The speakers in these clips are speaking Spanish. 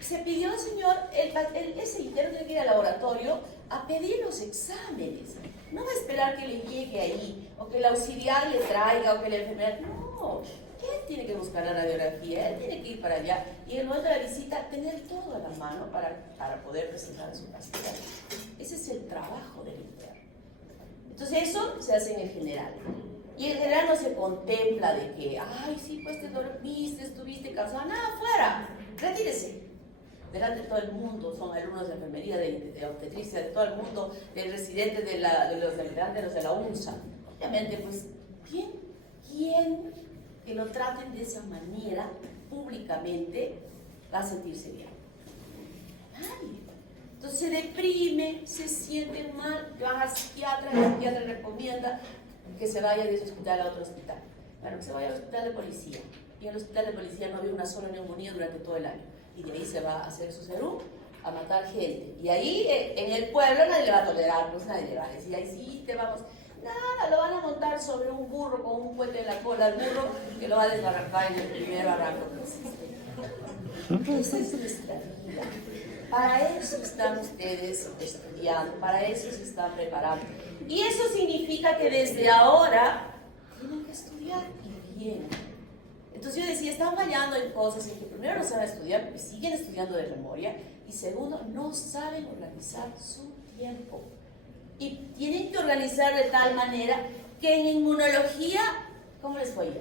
se pidió al señor, ese interno tiene que ir al laboratorio a pedir los exámenes. No va a esperar que le llegue ahí, o que el auxiliar le traiga, o que la enfermera. No, él tiene que buscar la radiografía, él tiene que ir para allá. Y en el momento de la visita, tener todo a la mano para poder presentar su paciente. Ese es el trabajo del interno. Entonces eso se hace en el general. Y en general no se contempla de que, ay, sí, pues te dormiste, estuviste cansado. Nada, fuera, retírese. Delante de todo el mundo, son alumnos de enfermería, de obstetricia, de todo el mundo, de residentes de los de la UNSA. Obviamente, pues, ¿quién que lo traten de esa manera públicamente va a sentirse bien? Nadie. Entonces se deprime, se siente mal, van al psiquiatra, el psiquiatra recomienda que se vaya de ese hospital a otro hospital. Bueno, que se vaya al hospital de policía. Y en el hospital de policía no había una sola neumonía durante todo el año. Y de ahí se va a hacer su serum, a matar gente. Y ahí en el pueblo nadie le va a tolerar, pues nadie le va a decir, ahí sí te vamos. Nada, lo van a montar sobre un burro con un puente en la cola al burro que lo va a desbarrancar en el primer barranco que existe. Esa es nuestra vida. Para eso están ustedes estudiando, para eso se están preparando. Y eso significa que desde ahora tienen que estudiar y bien. Entonces yo decía, están fallando en cosas en que primero no saben estudiar porque siguen estudiando de memoria y segundo, no saben organizar su tiempo. Y tienen que organizar de tal manera que en inmunología, ¿cómo les fue yo?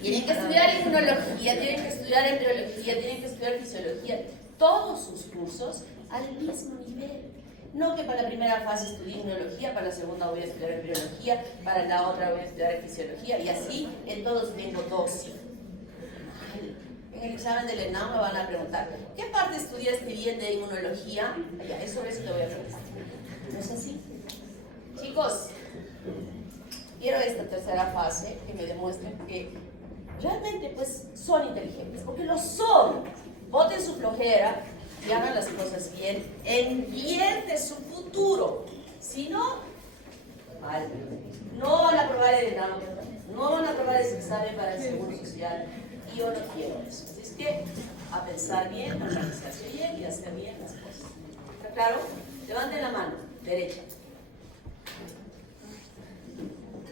Tienen que estudiar inmunología, tienen que estudiar embriología, tienen que estudiar fisiología, todos sus cursos al mismo nivel. No que para la primera fase estudie inmunología, para la segunda voy a estudiar embriología, para la otra voy a estudiar fisiología y así en todos tengo 12. En el examen del ENAM me van a preguntar, ¿qué parte estudiaste bien de inmunología? Ya, eso te voy a preguntar. ¿No es así? Chicos, quiero esta tercera fase que me demuestren que realmente pues son inteligentes, porque lo son. Boten su flojera y hagan las cosas bien, invierte su futuro. Si no, mal. No van a aprobar el ENAM, no van a aprobar ese examen para el Seguro Social. Y yo no quiero eso. Así es que a pensar bien, a organizarse bien y a hacer bien las cosas. ¿Está claro? Levanten la mano, derecha.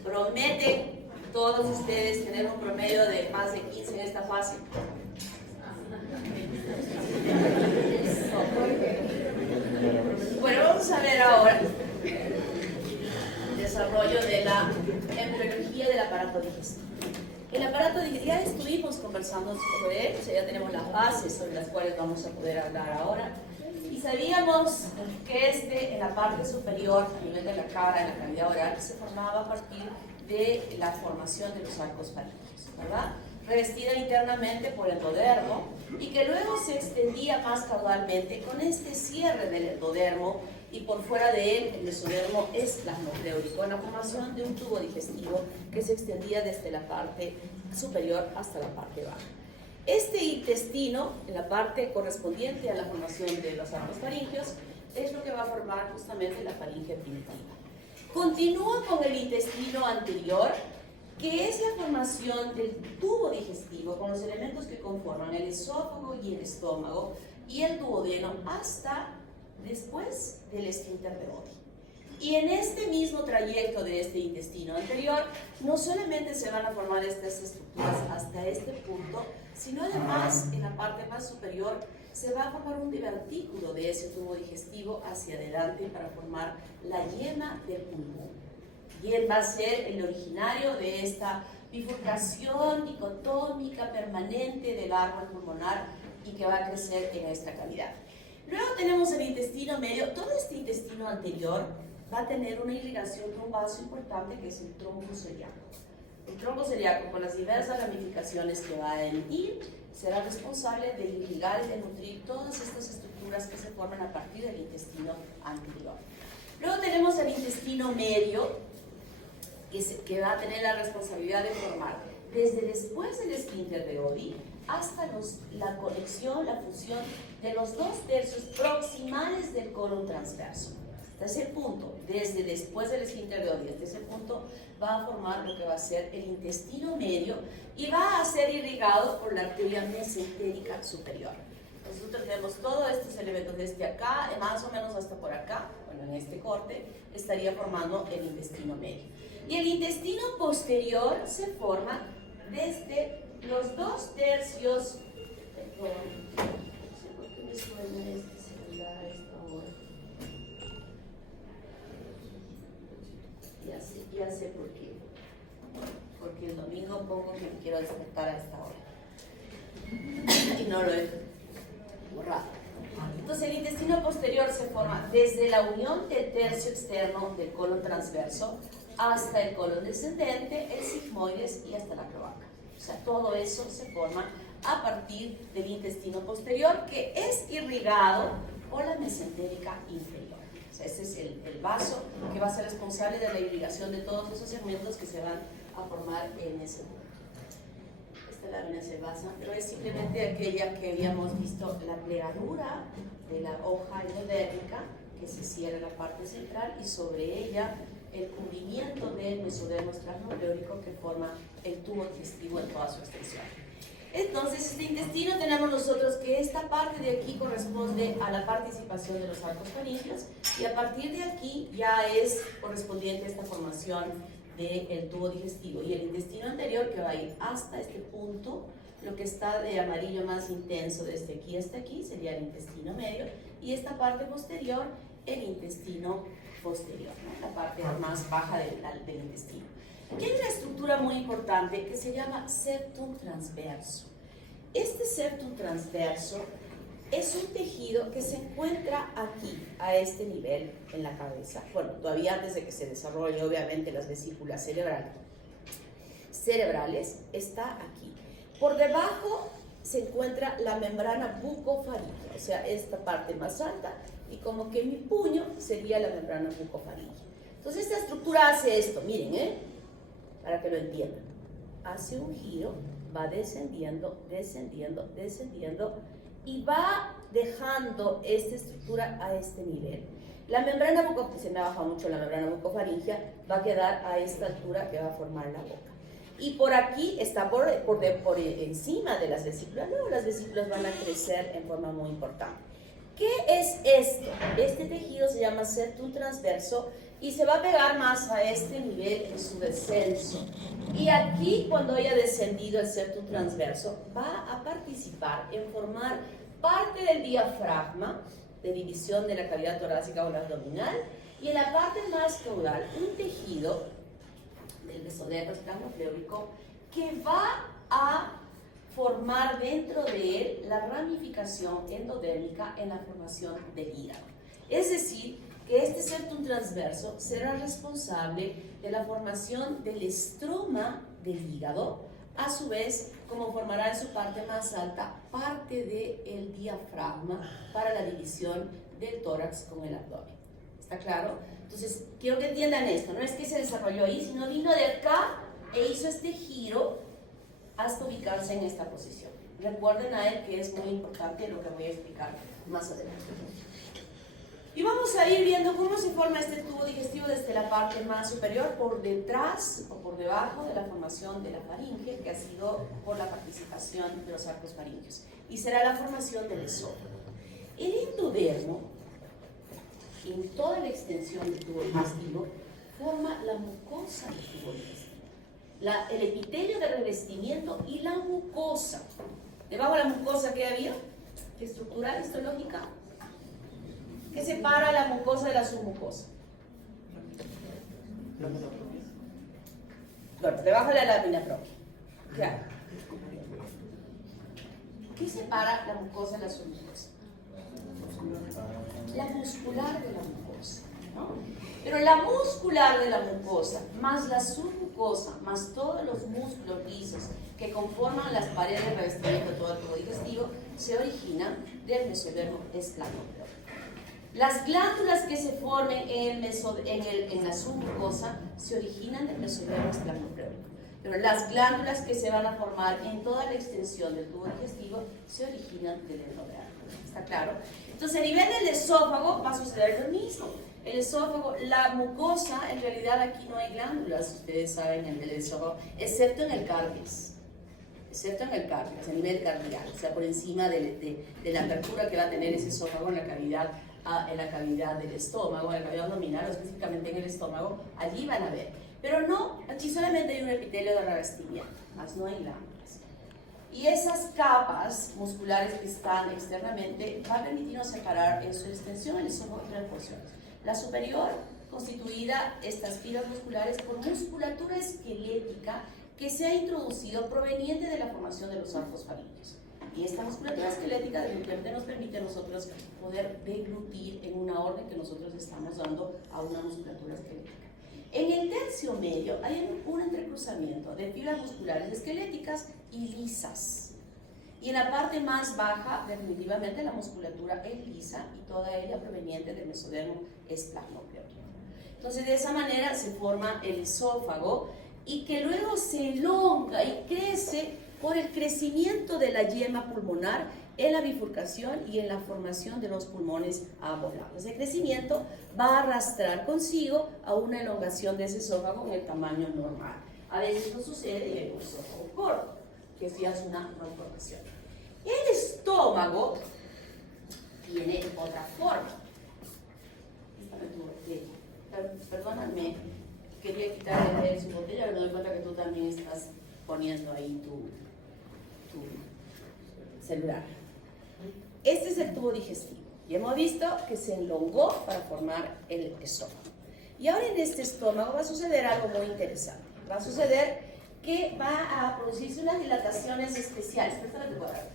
Prometen todos ustedes tener un promedio de más de 15 en esta fase. Bueno, vamos a ver ahora el desarrollo de la embriología del aparato digestivo. El aparato digestivo, ya estuvimos conversando sobre él, o sea, ya tenemos las bases sobre las cuales vamos a poder hablar ahora. Y sabíamos que en la parte superior, a nivel de la cara, en la cavidad oral, se formaba a partir de la formación de los arcos faríngea, ¿verdad? Revestida internamente por el endodermo y que luego se extendía más caudalmente con este cierre del endodermo y por fuera de él el mesodermo es plasmocleúrico, en la formación de un tubo digestivo que se extendía desde la parte superior hasta la parte baja. Este intestino, en la parte correspondiente a la formación de los arcos faringeos, es lo que va a formar justamente la faringe primitiva. Continúa con el intestino anterior, que es la formación del tubo digestivo con los elementos que conforman el esófago y el estómago y el duodeno hasta después del esfínter de Bode. Y en este mismo trayecto de este intestino anterior, no solamente se van a formar estas estructuras hasta este punto, sino además en la parte más superior se va a formar un divertículo de ese tubo digestivo hacia adelante para formar la yema del pulmón. Y él va a ser el originario de esta bifurcación dicotómica permanente del árbol pulmonar y que va a crecer en esta cavidad. Luego tenemos el intestino medio. Todo este intestino anterior va a tener una irrigación con un vaso importante que es el tronco celíaco. El tronco celíaco, con las diversas ramificaciones que va a emitir, será responsable de irrigar y de nutrir todas estas estructuras que se forman a partir del intestino anterior. Luego tenemos el intestino medio, que va a tener la responsabilidad de formar desde después del esfínter de Bode hasta la conexión, la fusión de los 2/3 proximales del colon transverso. Hasta ese punto, desde después del esfínter de Bode, hasta ese punto, va a formar lo que va a ser el intestino medio y va a ser irrigado por la arteria mesentérica superior. Nosotros tenemos todos estos elementos desde acá, más o menos hasta por acá, bueno, en este corte, estaría formando el intestino medio. Y el intestino posterior se forma desde los 2/3, perdón, no sé por qué me suena este celular a esta hora. Ya sé por qué. Porque el domingo pongo que me quiero despertar a esta hora. Y no lo he borrado. Entonces el intestino posterior se forma desde la unión del tercio externo del colon transverso hasta el colon descendente, el sigmoides y hasta la cloaca. O sea, todo eso se forma a partir del intestino posterior, que es irrigado por la mesentérica inferior. O sea, ese es el vaso que va a ser responsable de la irrigación de todos esos segmentos que se van a formar en ese punto. Esta lámina se basa, pero es simplemente aquella que habíamos visto, la plegadura de la hoja endodérmica, que se cierra la parte central, y sobre ella el cubrimiento del mesodermo estrasmopleurico que forma el tubo digestivo en toda su extensión. Entonces, este intestino tenemos nosotros que esta parte de aquí corresponde a la participación de los arcos faríngeos, y a partir de aquí ya es correspondiente a esta formación del tubo digestivo, y el intestino anterior que va a ir hasta este punto, lo que está de amarillo más intenso desde aquí hasta aquí sería el intestino medio, y esta parte posterior el intestino posterior, ¿no? La parte más baja del intestino. Aquí hay una estructura muy importante que se llama septum transverso. Este septum transverso es un tejido que se encuentra aquí, a este nivel, en la cabeza. Bueno, todavía antes de que se desarrolle, obviamente, las vesículas cerebrales, está aquí. Por debajo se encuentra la membrana bucofaríngea, o sea, esta parte más alta, y como que mi puño sería la membrana bucofaríngea. Entonces, esta estructura hace esto, miren, para que lo entiendan. Hace un giro, va descendiendo, descendiendo, descendiendo, y va dejando esta estructura a este nivel. La membrana bucofaríngea, se me ha bajado mucho la membrana bucofaríngea, va a quedar a esta altura que va a formar la boca. Y por aquí está por encima de las vesículas. Luego las vesículas van a crecer en forma muy importante. ¿Qué es esto? Este tejido se llama septum transverso y se va a pegar más a este nivel en su descenso. Y aquí, cuando haya descendido el septum transverso, va a participar en formar parte del diafragma, de división de la cavidad torácica o la abdominal, y en la parte más caudal, un tejido del mesodermo estrasmopleurico que va a formar dentro de él la ramificación endodérmica en la formación del hígado. Es decir, que este septum transverso será responsable de la formación del estroma del hígado, a su vez, como formará en su parte más alta parte del diafragma para la división del tórax con el abdomen. ¿Está claro? Entonces, quiero que entiendan esto, no es que se desarrolló ahí, sino vino de acá e hizo este giro hasta ubicarse en esta posición. Recuerden a él que es muy importante lo que voy a explicar más adelante. Y vamos a ir viendo cómo se forma este tubo digestivo desde la parte más superior, por detrás o por debajo de la formación de la faringe, que ha sido por la participación de los arcos faríngeos, y será la formación del esófago. El endodermo, en toda la extensión del tubo digestivo, forma la mucosa del tubo digestivo, el epitelio de revestimiento y la mucosa. Debajo de la mucosa, ¿qué había? ¿Qué estructura histológica? ¿Qué separa la mucosa de la submucosa? Bueno, debajo de la lámina propia. Claro. ¿Qué separa la mucosa de la submucosa? La muscular de la mucosa, ¿no? Pero la muscular de la mucosa, más la submucosa, más todos los músculos lisos que conforman las paredes de revestimiento de todo el tubo digestivo, se originan del mesodermo estrasmopleurico. Las glándulas que se formen en la submucosa se originan del mesodermo estrasmopleurico. pero las glándulas que se van a formar en toda la extensión del tubo digestivo se originan del endodermo. ¿Está claro? Entonces, a nivel del esófago va a suceder lo mismo. El esófago, la mucosa, en realidad aquí no hay glándulas, ustedes saben, en el esófago, excepto en el cardias. Excepto en el cardias, a nivel cardiac, o sea, por encima de la apertura que va a tener ese esófago en la cavidad del estómago, en la cavidad abdominal, o específicamente en el estómago, allí van a ver. Pero no, aquí solamente hay un epitelio de ragastilla, más no hay glándulas. Y esas capas musculares que están externamente van a permitirnos separar en su extensión el esófago en tres porciones. La superior, constituida estas fibras musculares por musculatura esquelética que se ha introducido proveniente de la formación de los arcos faríneos. Y esta musculatura esquelética definitivamente nos permite a nosotros poder deglutir en una orden que nosotros estamos dando a una musculatura esquelética. En el tercio medio hay un entrecruzamiento de fibras musculares esqueléticas y lisas. Y en la parte más baja, definitivamente, la musculatura es lisa y toda ella proveniente del mesodermo es plasmocleótico. Entonces, de esa manera se forma el esófago y que luego se elonga y crece por el crecimiento de la yema pulmonar en la bifurcación y en la formación de los pulmones a ambos lados. Ese crecimiento va a arrastrar consigo a una elongación de ese esófago en el tamaño normal. A veces esto sucede y hay un esófago corto, que sí hace una malformación. El estómago tiene otra forma. Perdóname, quería quitar el su botella, pero me doy cuenta que tú también estás poniendo ahí tu celular. Este es el tubo digestivo. Y hemos visto que se elongó para formar el estómago. Y ahora en este estómago va a suceder algo muy interesante. Va a suceder que va a producirse unas dilataciones especiales. Préstame tu cuaderno.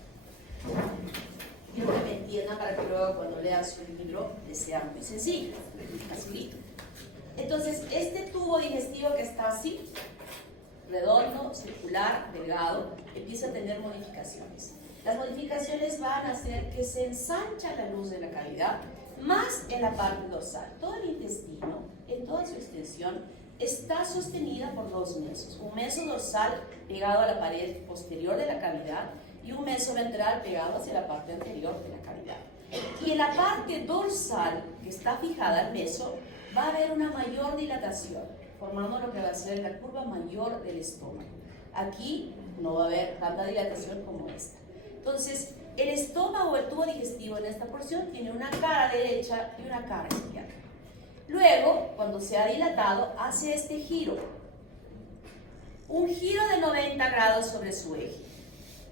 Quiero que me entiendan para que luego cuando lean su libro les sea muy sencillo, facilito. Entonces, este tubo digestivo que está así, redondo, circular, delgado, empieza a tener modificaciones. Las modificaciones van a hacer que se ensancha la luz de la cavidad, más en la parte dorsal. Todo el intestino, en toda su extensión, está sostenida por dos mesos. Un meso dorsal pegado a la pared posterior de la cavidad y un meso ventral pegado hacia la parte anterior de la cavidad. Y en la parte dorsal, que está fijada al meso, va a haber una mayor dilatación, formando lo que va a ser la curva mayor del estómago. Aquí no va a haber tanta dilatación como esta. Entonces, el estómago, el tubo digestivo en esta porción, tiene una cara derecha y una cara izquierda. Luego, cuando se ha dilatado, hace este giro. Un giro de 90 grados sobre su eje.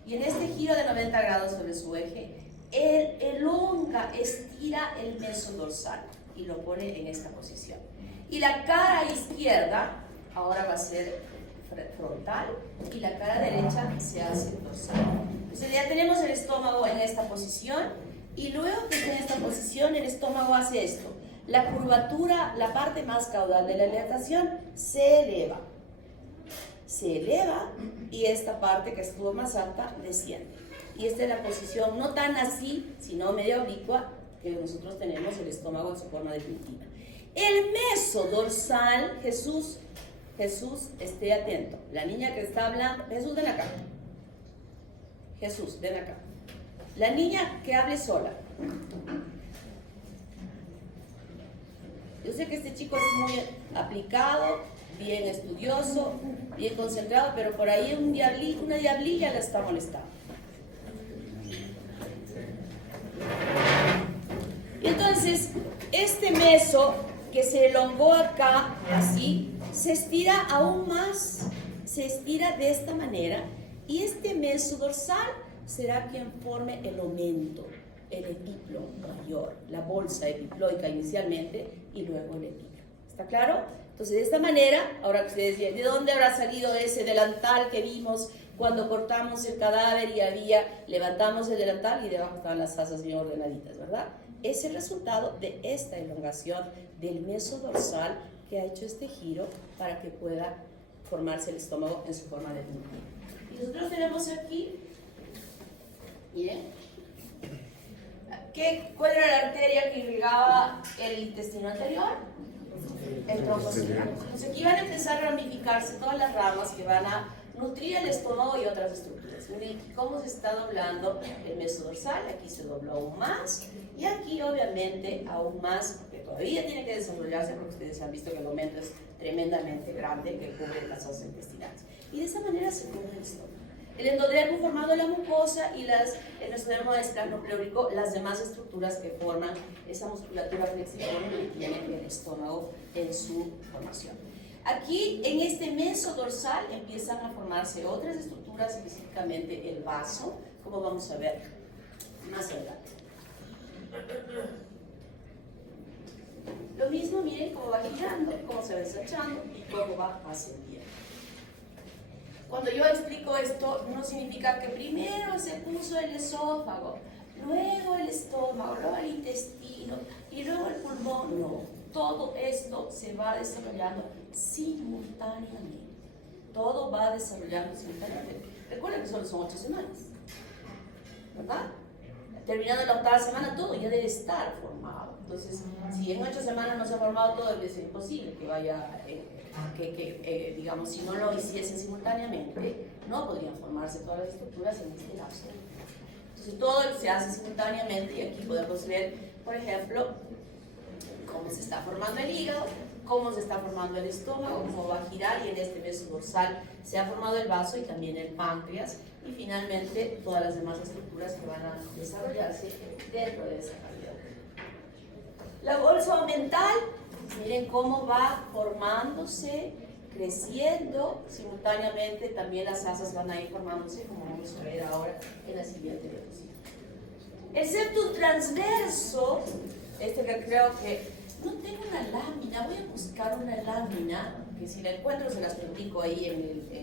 Y en este giro de 90 grados sobre su eje, él elonga, estira el meso dorsal y lo pone en esta posición. Y la cara izquierda ahora va a ser frontal y la cara derecha se hace dorsal. Entonces ya tenemos el estómago en esta posición y luego que esté en esta posición el estómago hace esto. La curvatura, la parte más caudal de la dilatación se eleva. Se eleva y esta parte que estuvo más alta desciende. Y esta es la posición no tan así, sino media oblicua que nosotros tenemos el estómago en su forma definitiva. El meso dorsal, Jesús, esté atento. La niña que está hablando, Jesús, ven acá. Jesús, ven acá. La niña que hable sola. Yo sé que este chico es muy aplicado, bien estudioso, bien concentrado, pero por ahí una diablilla le está molestando. Y entonces, este meso que se elongó acá, así, se estira aún más, se estira de esta manera, y este meso dorsal será quien forme el omento, el epiplo mayor, la bolsa epiploica inicialmente, y luego el epiplo. ¿Está claro? Entonces, de esta manera, ahora que ustedes dirán, ¿de dónde habrá salido ese delantal que vimos cuando cortamos el cadáver y levantamos el delantal y debajo estaban las asas bien ordenaditas, ¿verdad? Es el resultado de esta elongación del meso dorsal que ha hecho este giro para que pueda formarse el estómago en su forma definitiva. Y nosotros tenemos aquí, miren, ¿cuál era la arteria que irrigaba el intestino anterior? el tronco cerebral. Entonces aquí van a empezar a ramificarse todas las ramas que van a nutrir el estómago y otras estructuras. Miren cómo se está doblando el mesodorsal, aquí se dobló aún más, y aquí obviamente aún más, que todavía tiene que desarrollarse porque ustedes han visto que el aumento es tremendamente grande, que cubre las fosas intestinales. Y de esa manera se cubre el estómago. El endodermo formado la mucosa y el mesodermo esternopleúrico, las demás estructuras que forman esa musculatura flexiforme que tiene el estómago en su formación. Aquí en este mesodorsal empiezan a formarse otras estructuras, específicamente el vaso, como vamos a ver más adelante. Lo mismo, miren cómo va girando, cómo se va desechando y cómo va ascendiendo. Cuando yo explico esto, no significa que primero se puso el esófago, luego el estómago, luego el intestino y luego el pulmón. No, todo esto se va desarrollando simultáneamente. Todo va desarrollando simultáneamente. Recuerden que solo son 8 semanas, ¿verdad? Terminando la 8ª semana, todo ya debe estar formado. Entonces, si en 8 semanas no se ha formado todo, debe ser imposible que vaya, digamos, si no lo hiciesen simultáneamente, no podrían formarse todas las estructuras en este lapso. Entonces, todo se hace simultáneamente y aquí podemos ver, por ejemplo, cómo se está formando el hígado, cómo se está formando el estómago, cómo va a girar, y en este mesodorsal se ha formado el vaso y también el páncreas, y finalmente todas las demás estructuras que van a desarrollarse dentro de esa cavidad. La bolsa mental, miren cómo va formándose, creciendo simultáneamente. También las asas van a ir formándose, como vamos a ver ahora en la siguiente diapositiva. El septum transverso, que creo que no tengo una lámina, voy a buscar una lámina, que si la encuentro se las platico ahí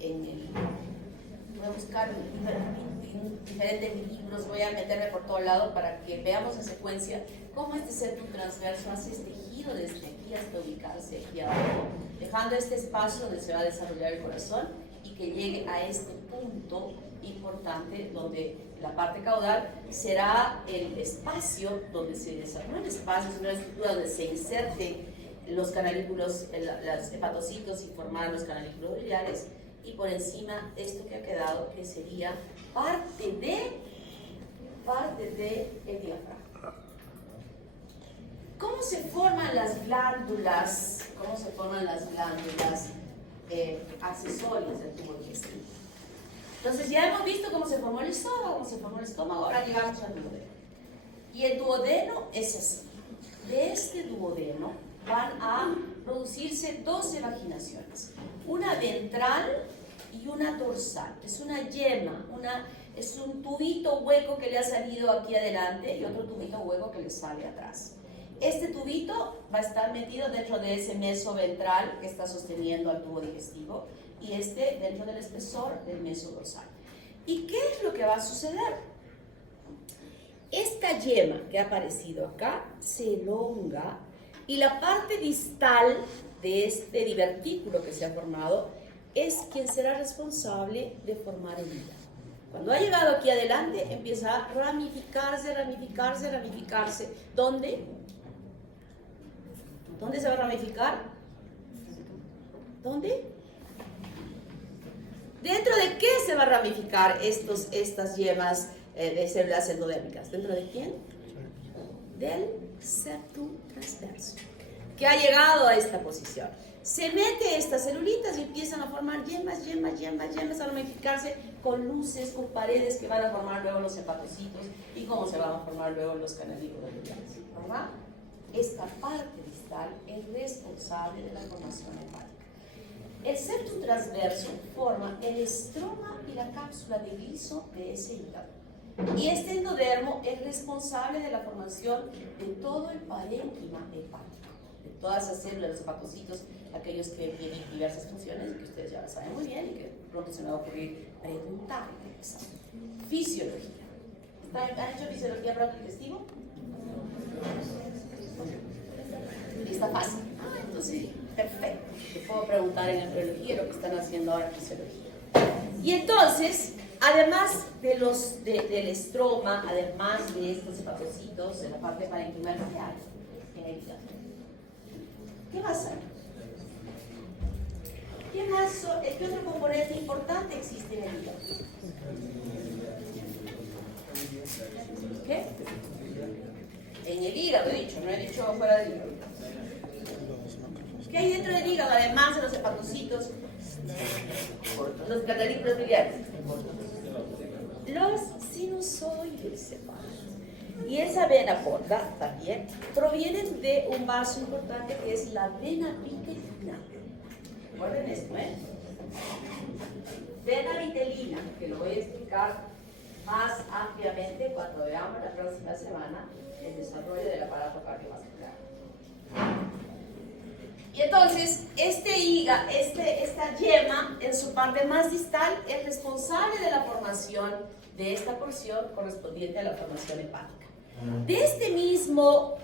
voy a buscar en diferentes libros, voy a meterme por todo lado para que veamos en secuencia cómo este septum transverso hace este giro desde aquí hasta ubicarse aquí abajo, dejando este espacio donde se va a desarrollar el corazón y que llegue a este punto importante donde la parte caudal será el espacio donde se desarrolla, el espacio es una estructura donde se inserten los canalículos, los hepatocitos y formar los canalículos biliares, y por encima esto que ha quedado, que sería parte de el diafragma. ¿Cómo se forman las glándulas? ¿Cómo se forman las glándulas accesorias del tubo digestivo? Entonces ya hemos visto cómo se formó el estómago, cómo se formó el estómago, ahora llegamos al duodeno. Y el duodeno es así. De este duodeno van a producirse 12 vaginaciones, una ventral y una dorsal. Es una yema, es un tubito hueco que le ha salido aquí adelante y otro tubito hueco que le sale atrás. Este tubito va a estar metido dentro de ese meso ventral que está sosteniendo al tubo digestivo, y dentro del espesor del meso dorsal. ¿Y qué es lo que va a suceder? Esta yema que ha aparecido acá se elonga y la parte distal de este divertículo que se ha formado es quien será responsable de formar el hígado. Cuando ha llegado aquí adelante empieza a ramificarse. ¿Dónde? ¿Dónde se va a ramificar? ¿Dónde? ¿Dentro de qué se va a ramificar estas yemas de células endodérmicas? ¿Dentro de quién? Del septum transverso, que ha llegado a esta posición. Se mete estas celulitas y empiezan a formar yemas, a ramificarse con luces, con paredes que van a formar luego los hepatocitos y cómo se van a formar luego los canalículos biliares, ¿verdad? Esta parte distal es responsable de la formación hepática. El septum transverso forma el estroma y la cápsula de gliso de ese hígado. Y este endodermo es responsable de la formación de todo el parénquima hepático, de todas esas células, los hepatocitos, aquellos que tienen diversas funciones, que ustedes ya lo saben muy bien y que pronto se me va a ocurrir preguntar. Fisiología. ¿Han hecho fisiología para el digestivo? Está fácil. Entonces, perfecto. Te puedo preguntar en embriología lo que están haciendo ahora en fisiología. Y entonces, además del estroma, además de estos hepatocitos, en la parte parenquimal, ¿qué hay en el hígado? ¿Qué pasa? ¿Qué otro componente importante existe en el hígado? ¿Qué? En el hígado he dicho, no he dicho fuera del hígado. ¿Qué hay dentro del hígado? Además de los hepatocitos, los catalitos biliares. Los sinusoides, hermanos. Y esa vena porta también provienen de un vaso importante que es la vena vitelina. Recuerden esto, ¿eh? Vena vitelina, que lo voy a explicar más ampliamente cuando veamos la próxima semana el desarrollo del aparato cardiovascular. Y entonces, esta yema, en su parte más distal, es responsable de la formación de esta porción correspondiente a la formación hepática. De este mismo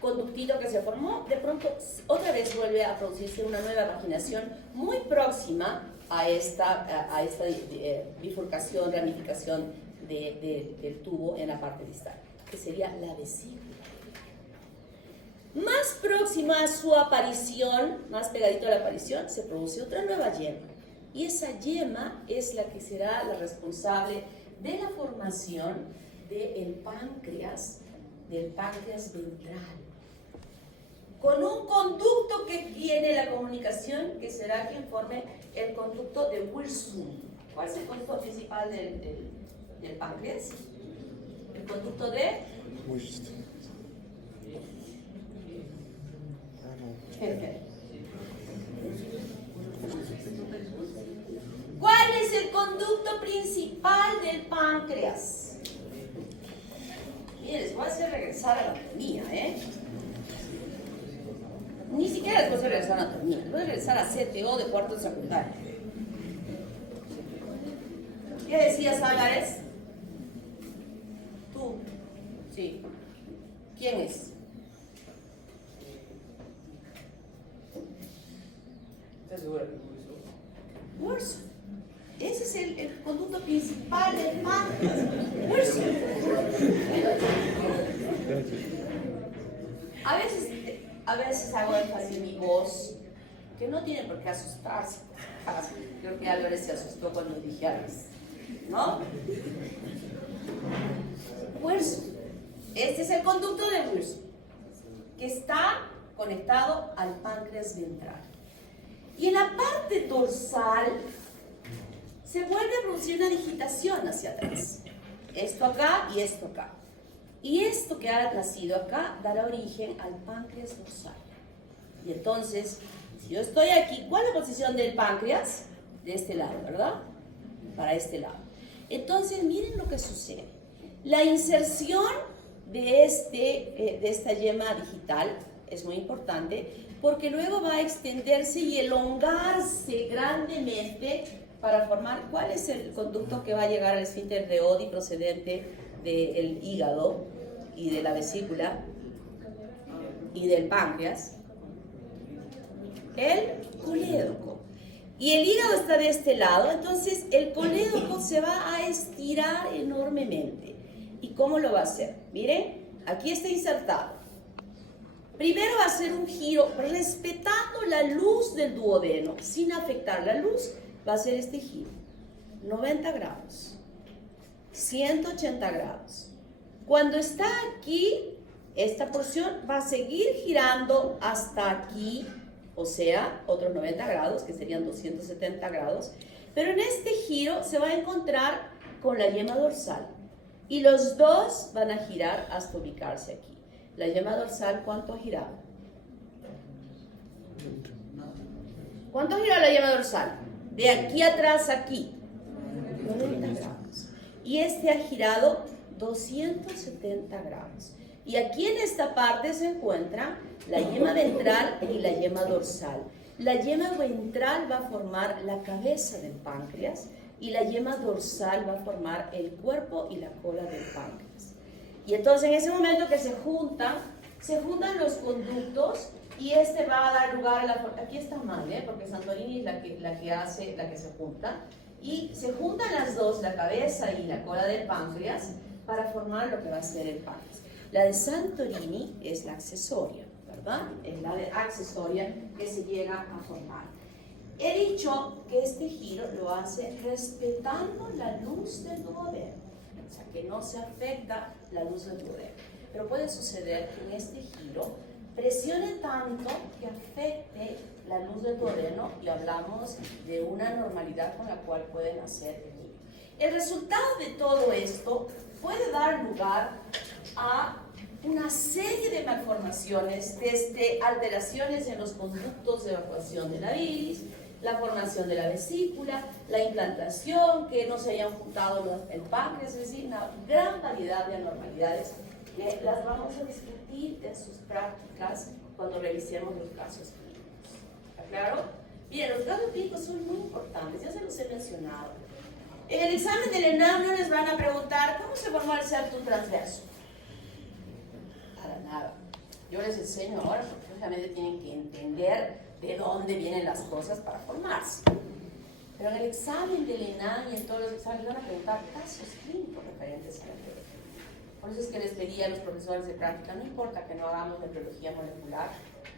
conductito que se formó, de pronto otra vez vuelve a producirse una nueva vaginación muy próxima a esta bifurcación, ramificación del tubo en la parte distal, que sería la vesícula. Más próxima a su aparición, más pegadito a la aparición, se produce otra nueva yema. Y esa yema es la que será la responsable de la formación del páncreas ventral. Con un conducto que tiene la comunicación, que será quien forme el conducto de Wilson. ¿Cuál es el conducto principal del páncreas? El conducto de Wilson. ¿Cuál es el conducto principal del páncreas? Miren, les voy a hacer regresar a la anatomía, ¿eh? Ni siquiera les voy a hacer regresar a la anatomía, les voy a regresar a CTO de cuarto de secundaria. ¿Qué decías, Álvarez? Tú. Sí. ¿Quién es? ¿Estás segura que Wilson? Ese es el conducto principal del páncreas. Wilson. A veces hago énfasis en mi voz, que no tiene por qué asustarse. Creo que Álvarez se asustó cuando dije Álvarez, ¿no? Wilson. Este es el conducto de Wilson, que está conectado al páncreas ventral. Y en la parte dorsal se vuelve a producir una digitación hacia atrás. Esto acá y esto acá. Y esto que ha nacido acá dará origen al páncreas dorsal. Y entonces, si yo estoy aquí, ¿cuál es la posición del páncreas? De este lado, ¿verdad? Para este lado. Entonces, miren lo que sucede. La inserción de esta yema digital es muy importante porque luego va a extenderse y elongarse grandemente para formar cuál es el conducto que va a llegar al esfínter de Oddi procedente del hígado y de la vesícula y del páncreas. El colédoco. Y el hígado está de este lado, entonces el colédoco se va a estirar enormemente. ¿Y cómo lo va a hacer? Miren, aquí está insertado. Primero va a hacer un giro respetando la luz del duodeno, sin afectar la luz, va a hacer este giro. 90 grados, 180 grados. Cuando está aquí, esta porción va a seguir girando hasta aquí, o sea, otros 90 grados, que serían 270 grados. Pero en este giro se va a encontrar con la yema dorsal. Y los dos van a girar hasta ubicarse aquí. La yema dorsal, ¿cuánto ha girado? ¿Cuánto ha girado la yema dorsal? De aquí atrás a aquí. 90 grados. Y este ha girado 270 grados. Y aquí en esta parte se encuentra la yema ventral y la yema dorsal. La yema ventral va a formar la cabeza del páncreas y la yema dorsal va a formar el cuerpo y la cola del páncreas. Y entonces en ese momento que se juntan los conductos y este va a dar lugar a la... Aquí está mal, porque Santorini es la que se junta. Y se juntan las dos, la cabeza y la cola del páncreas, para formar lo que va a ser el páncreas. La de Santorini es la accesoria, ¿verdad? En la accesoria que se llega a formar. He dicho que este giro lo hace respetando la luz del duodeno, o sea, que no se afecta la luz del duodeno. Pero puede suceder que en este giro presione tanto que afecte la luz del duodeno y hablamos de una normalidad con la cual pueden hacer el niño. El resultado de todo esto puede dar lugar a una serie de malformaciones, desde alteraciones en los conductos de evacuación de la bilis, la formación de la vesícula, la implantación, que no se hayan juntado el páncreas, es decir, una gran variedad de anormalidades que las vamos a discutir en sus prácticas cuando revisemos los casos clínicos. ¿Está claro? Miren, los casos clínicos son muy importantes, ya se los he mencionado. En el examen del ENAM no les van a preguntar cómo se formó el septum transverso. Para nada. Yo les enseño ahora porque obviamente tienen que entender de dónde vienen las cosas para formarse. Pero en el examen del ENAM y en todos los exámenes van a preguntar casos clínicos referentes a la embriología. Por eso es que les pedí a los profesores de práctica, no importa que no hagamos embriología molecular,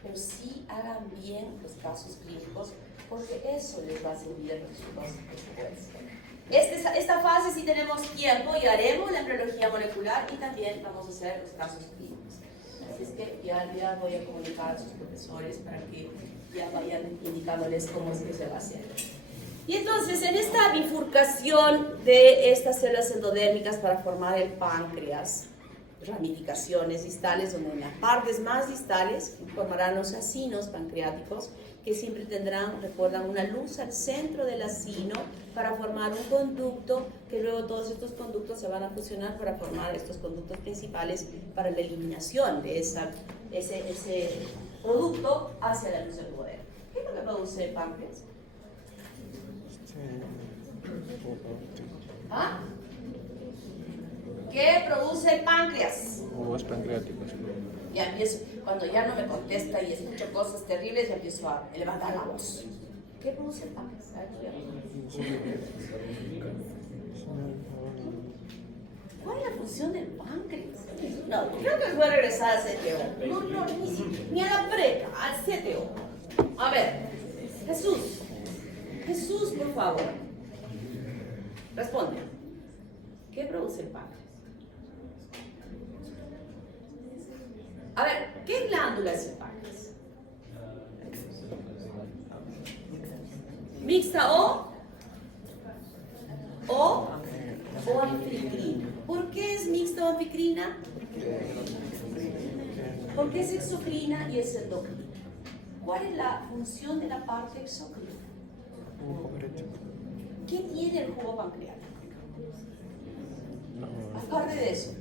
pero sí hagan bien los casos clínicos, porque eso les va a servir en los resultados después. Esta fase sí tenemos tiempo y haremos la embriología molecular y también vamos a hacer los casos clínicos. Así es que ya voy a comunicar a sus profesores para que ya vayan indicándoles cómo es que se va a hacer. Y entonces, en esta bifurcación de estas células endodérmicas para formar el páncreas, ramificaciones distales, donde en las partes más distales formarán los acinos pancreáticos, que siempre tendrán, recuerdan, una luz al centro del acino para formar un conducto, que luego todos estos conductos se van a fusionar para formar estos conductos principales para la eliminación de ese producto hacia la luz del duodeno. ¿Qué es lo que produce el páncreas? ¿Ah? ¿Qué produce el páncreas? Jugos pancreáticos. Ya empiezo, cuando ya no me contesta y escucho cosas terribles, ya empiezo a levantar la voz. ¿Qué produce el páncreas? ¿Cuál es la función del páncreas? No, creo que les voy a regresar al CTO. No, ni a la preca, al CTO. A ver, Jesús, por favor. Responde. ¿Qué produce el páncreas? A ver, ¿qué glándula es el páncreas? ¿Mixta o anficrina? ¿Por qué es mixta o anficrina? Porque es exocrina y es endocrina. ¿Cuál es la función de la parte exocrina? ¿Qué tiene el jugo pancreático? Aparte de eso,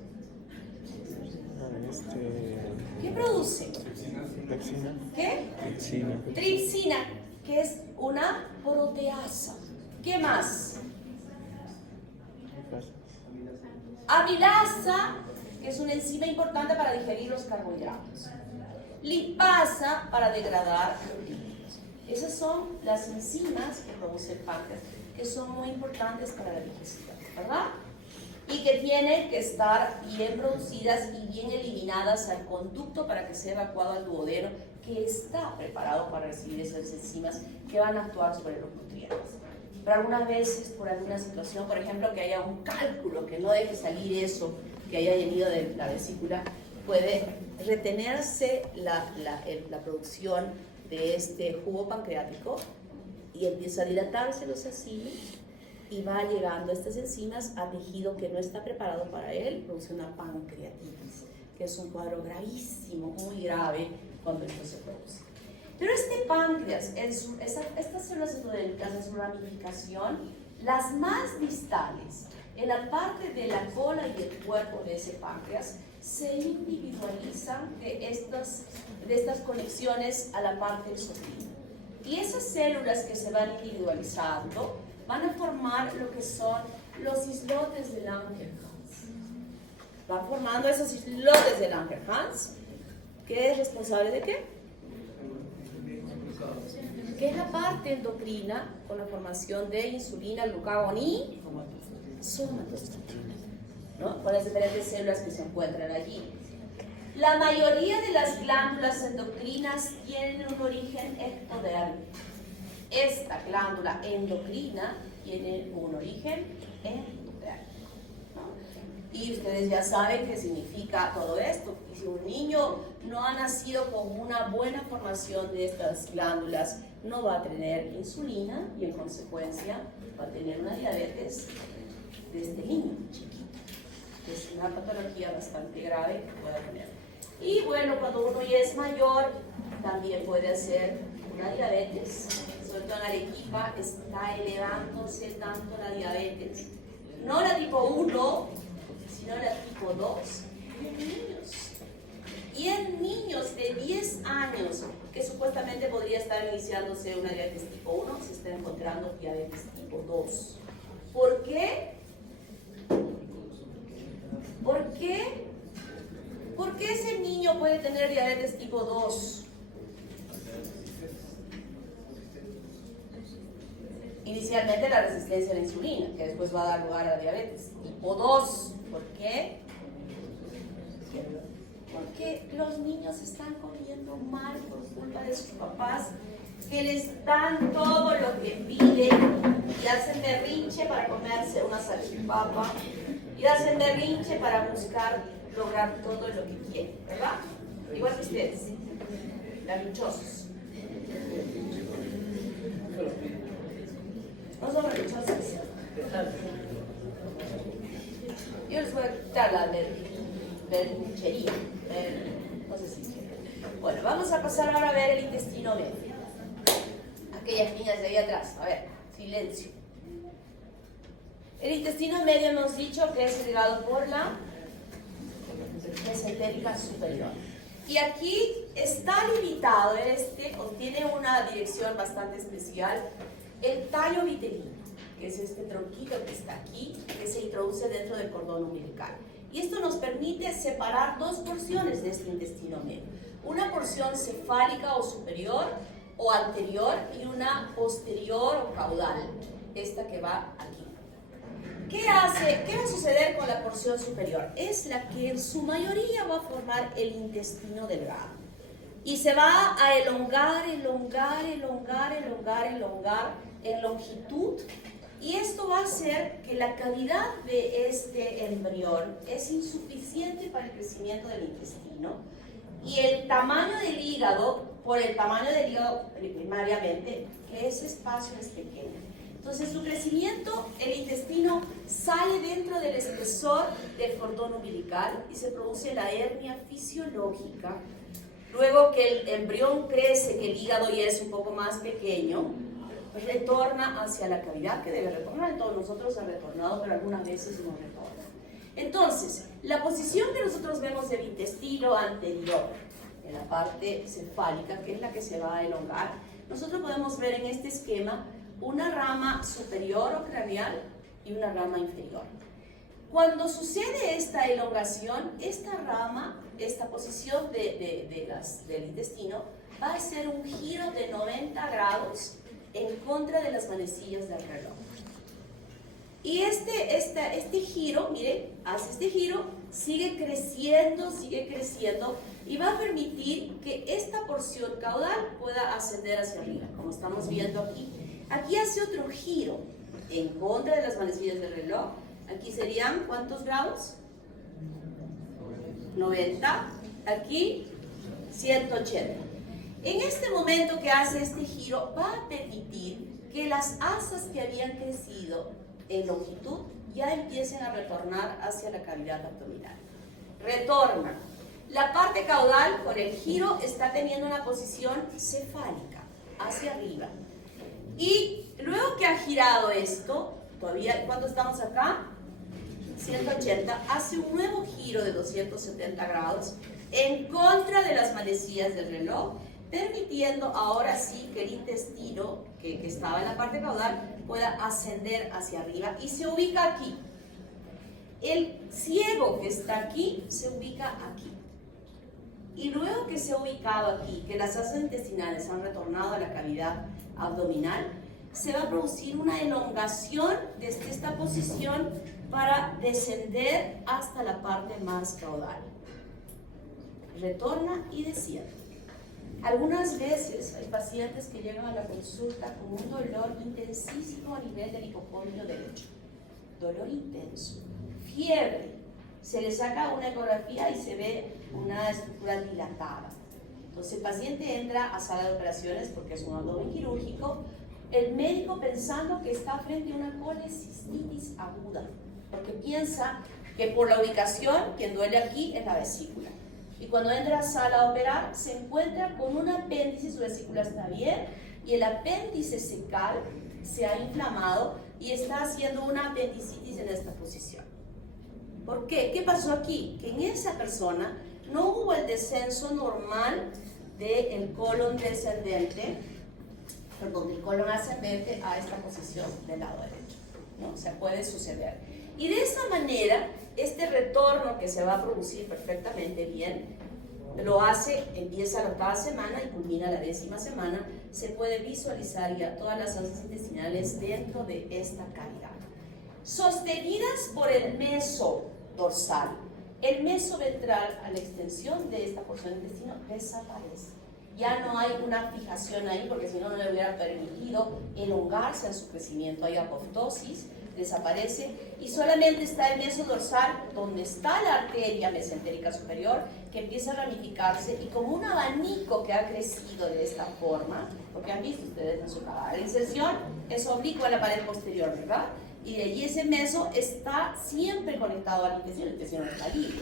¿qué produce? Tripsina. ¿Qué? Tripsina. Tripsina, que es una proteasa. ¿Qué más? Amilasa, que es una enzima importante para digerir los carbohidratos. Lipasa, para degradar los lípidos. Esas son las enzimas que produce el páncreas, que son muy importantes para la digestión, ¿verdad? Y que tienen que estar bien producidas y bien eliminadas al conducto para que sea evacuado al duodeno, que está preparado para recibir esas enzimas que van a actuar sobre los nutrientes. Pero algunas veces, por alguna situación, por ejemplo, que haya un cálculo que no deje salir eso que haya venido de la vesícula, puede retenerse la producción de este jugo pancreático y empieza a dilatarse los acinos y va llegando estas enzimas a tejido que no está preparado para él, produce una pancreatitis, que es un cuadro gravísimo, muy grave cuando esto se produce. Pero este páncreas, estas células endodérmicas en su ramificación, las más distales, en la parte de la cola y el cuerpo de ese páncreas, se individualizan de estas conexiones a la parte exocrina. Y esas células que se van individualizando van a formar lo que son los islotes de Langerhans. Van formando esos islotes de Langerhans, que es responsable de qué? Que es la parte endocrina con la formación de insulina, glucagón y somatostatina, ¿no? Con las diferentes células que se encuentran allí. La mayoría de las glándulas endocrinas tienen un origen ectodérmico. Esta glándula endocrina tiene un origen ectodérmico, ¿no? Y ustedes ya saben qué significa todo esto. Y si un niño no ha nacido con una buena formación de estas glándulas, no va a tener insulina y en consecuencia va a tener una diabetes desde niño chiquito. Es una patología bastante grave que pueda tener. Y bueno, cuando uno ya es mayor, también puede hacer una diabetes. Sobre todo en Arequipa está elevándose tanto la diabetes. No la tipo 1, sino la tipo 2 en niños. Y en niños de 10 años, que supuestamente podría estar iniciándose una diabetes tipo 1, se está encontrando diabetes tipo 2. ¿Por qué? ¿Por qué? ¿Por qué ese niño puede tener diabetes tipo 2? Inicialmente la resistencia a la insulina, que después va a dar lugar a la diabetes tipo 2. ¿Por qué? Porque los niños están comiendo mal por culpa de sus papás, que les dan todo lo que piden y hacen berrinche para comerse una salchipapa y hacen berrinche para buscar lograr todo lo que quieren, ¿verdad? Igual que ustedes, berrinchosos. ¿No son berrinchosos? Yo les voy a quitar la berrinchería. No sé si quieren. Bueno, vamos a pasar ahora a ver el intestino medio. Aquellas niñas de ahí atrás, a ver, silencio. El intestino medio hemos dicho que es irrigado por la mesentérica superior. Y aquí está limitado, tiene una dirección bastante especial, el tallo vitelino, que es este tronquito que está aquí, que se introduce dentro del cordón umbilical. Y esto nos permite separar dos porciones de este intestino medio. Una porción cefálica o superior o anterior y una posterior o caudal, esta que va aquí. ¿Qué va a suceder con la porción superior? Es la que en su mayoría va a formar el intestino delgado. Y se va a elongar en longitud. Y esto va a hacer que la cavidad de este embrión es insuficiente para el crecimiento del intestino. Y el tamaño del hígado, por el tamaño del hígado primariamente, que ese espacio es pequeño. Entonces, su crecimiento, el intestino sale dentro del espesor del cordón umbilical y se produce la hernia fisiológica. Luego que el embrión crece, que el hígado ya es un poco más pequeño, retorna hacia la cavidad que debe retornar. Todos nosotros ha retornado, pero algunas veces no retorna. Entonces, la posición que nosotros vemos del intestino anterior, en la parte cefálica, que es la que se va a elongar, nosotros podemos ver en este esquema una rama superior o craneal y una rama inferior. Cuando sucede esta elongación, esta rama, esta posición del intestino, va a hacer un giro de 90 grados en contra de las manecillas del reloj. Y este giro, miren, hace este giro, sigue creciendo y va a permitir que esta porción caudal pueda ascender hacia arriba, como estamos viendo aquí. Aquí hace otro giro en contra de las manecillas del reloj. Aquí serían, ¿cuántos grados? 90. Aquí, 180. En este momento que hace este giro, va a permitir que las asas que habían crecido en longitud ya empiecen a retornar hacia la cavidad abdominal. Retorna. La parte caudal, con el giro, está teniendo una posición cefálica, hacia arriba. Y luego que ha girado esto, todavía, ¿cuánto estamos acá? 180, hace un nuevo giro de 270 grados en contra de las manecillas del reloj, permitiendo ahora sí que el intestino, que estaba en la parte caudal, pueda ascender hacia arriba y se ubica aquí. El ciego que está aquí, se ubica aquí. Y luego que se ha ubicado aquí, que las asas intestinales han retornado a la cavidad abdominal, se va a producir una elongación desde esta posición para descender hasta la parte más caudal. retorna y desciende. Algunas veces hay pacientes que llegan a la consulta con un dolor intensísimo a nivel del hipocondrio derecho. Dolor intenso, fiebre. Se le saca una ecografía y se ve una estructura dilatada. Entonces el paciente entra a sala de operaciones porque es un abdomen quirúrgico, el médico pensando que está frente a una colecistitis aguda, porque piensa que por la ubicación quien duele aquí es la vesícula. Y cuando entra a sala a operar se encuentra con un apéndice, su vesícula está bien, y el apéndice secal se ha inflamado y está haciendo una apendicitis en esta posición. ¿Por qué? ¿Qué pasó aquí? Que en esa persona no hubo el descenso normal del colon descendente, perdón, del colon ascendente a esta posición del lado derecho, ¿no? O sea, puede suceder. Y de esa manera, este retorno que se va a producir perfectamente bien, lo hace, empieza la 8ª semana y culmina la 10ª semana, se puede visualizar ya todas las asas intestinales dentro de esta cavidad. Sostenidas por el meso dorsal, el meso ventral a la extensión de esta porción del intestino desaparece. Ya no hay una fijación ahí porque si no, no le hubiera permitido elongarse en su crecimiento. Hay apoptosis, desaparece y solamente está el meso dorsal donde está la arteria mesentérica superior que empieza a ramificarse y como un abanico que ha crecido de esta forma, porque han visto ustedes en su cara, la inserción es oblicua a la pared posterior, ¿verdad? Y de allí ese meso está siempre conectado al intestino, el intestino no está libre.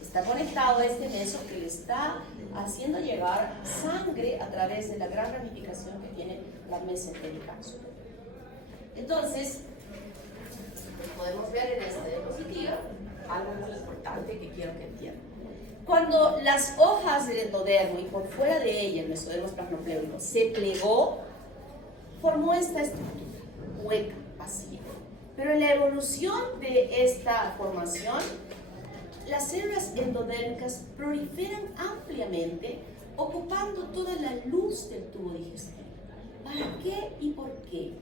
Está conectado a este meso que le está haciendo llegar sangre a través de la gran ramificación que tiene la mesentérica superior. Entonces, podemos ver en esta diapositiva algo muy importante que quiero que entiendan. Cuando las hojas del endodermo y por fuera de ella el mesodermo plasmopléurico se plegó, formó esta estructura hueca, vacía. Pero en la evolución de esta formación, las células endodérmicas proliferan ampliamente, ocupando toda la luz del tubo digestivo. ¿Para qué y por qué?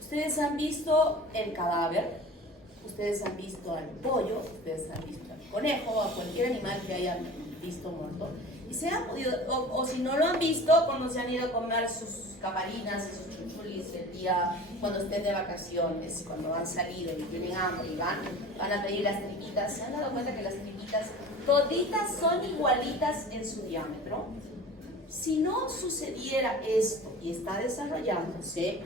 Ustedes han visto el cadáver, ustedes han visto al pollo, ustedes han visto al conejo o a cualquier animal que hayan visto muerto, y se han podido, o si no lo han visto, cuando se han ido a comer sus caparinas y sus chuchulis el día, cuando estén de vacaciones, cuando han salido y tienen hambre y van a pedir las triquitas, ¿se han dado cuenta que las triquitas toditas son igualitas en su diámetro? Si no sucediera esto y está desarrollándose,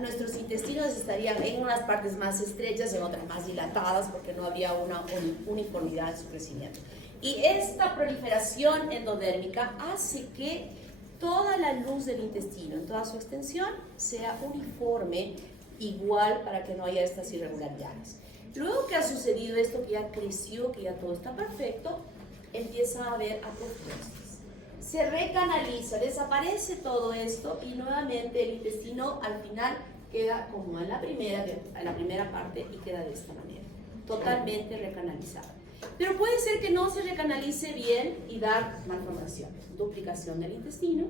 nuestros intestinos estarían en unas partes más estrechas, en otras más dilatadas, porque no había una uniformidad en su crecimiento. Y esta proliferación endodérmica hace que toda la luz del intestino, en toda su extensión, sea uniforme, igual, para que no haya estas irregularidades. Luego que ha sucedido esto, que ya creció, que ya todo está perfecto, empieza a haber apoptosis. Se recanaliza, desaparece todo esto y nuevamente el intestino al final queda como en la primera parte y queda de esta manera, totalmente recanalizado. Pero puede ser que no se recanalice bien y dar malformaciones, duplicación del intestino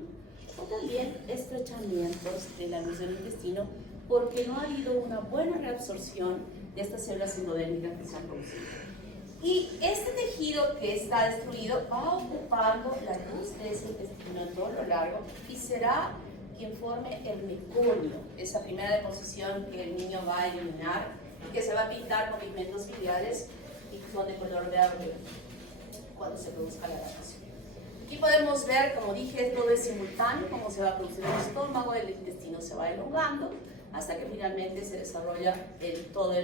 o también estrechamientos de la luz del intestino porque no ha habido una buena reabsorción de estas células endodérmicas que se han producido. Y este tejido que está destruido va ocupando la luz de ese intestino en todo lo largo y será quien forme el meconio, esa primera deposición que el niño va a eliminar y que se va a pintar con pigmentos biliares y son de color verde cuando se produzca la adaptación. Aquí podemos ver, como dije, todo es simultáneo, cómo se va a producir el estómago, el intestino se va elongando, hasta que finalmente se desarrolla todos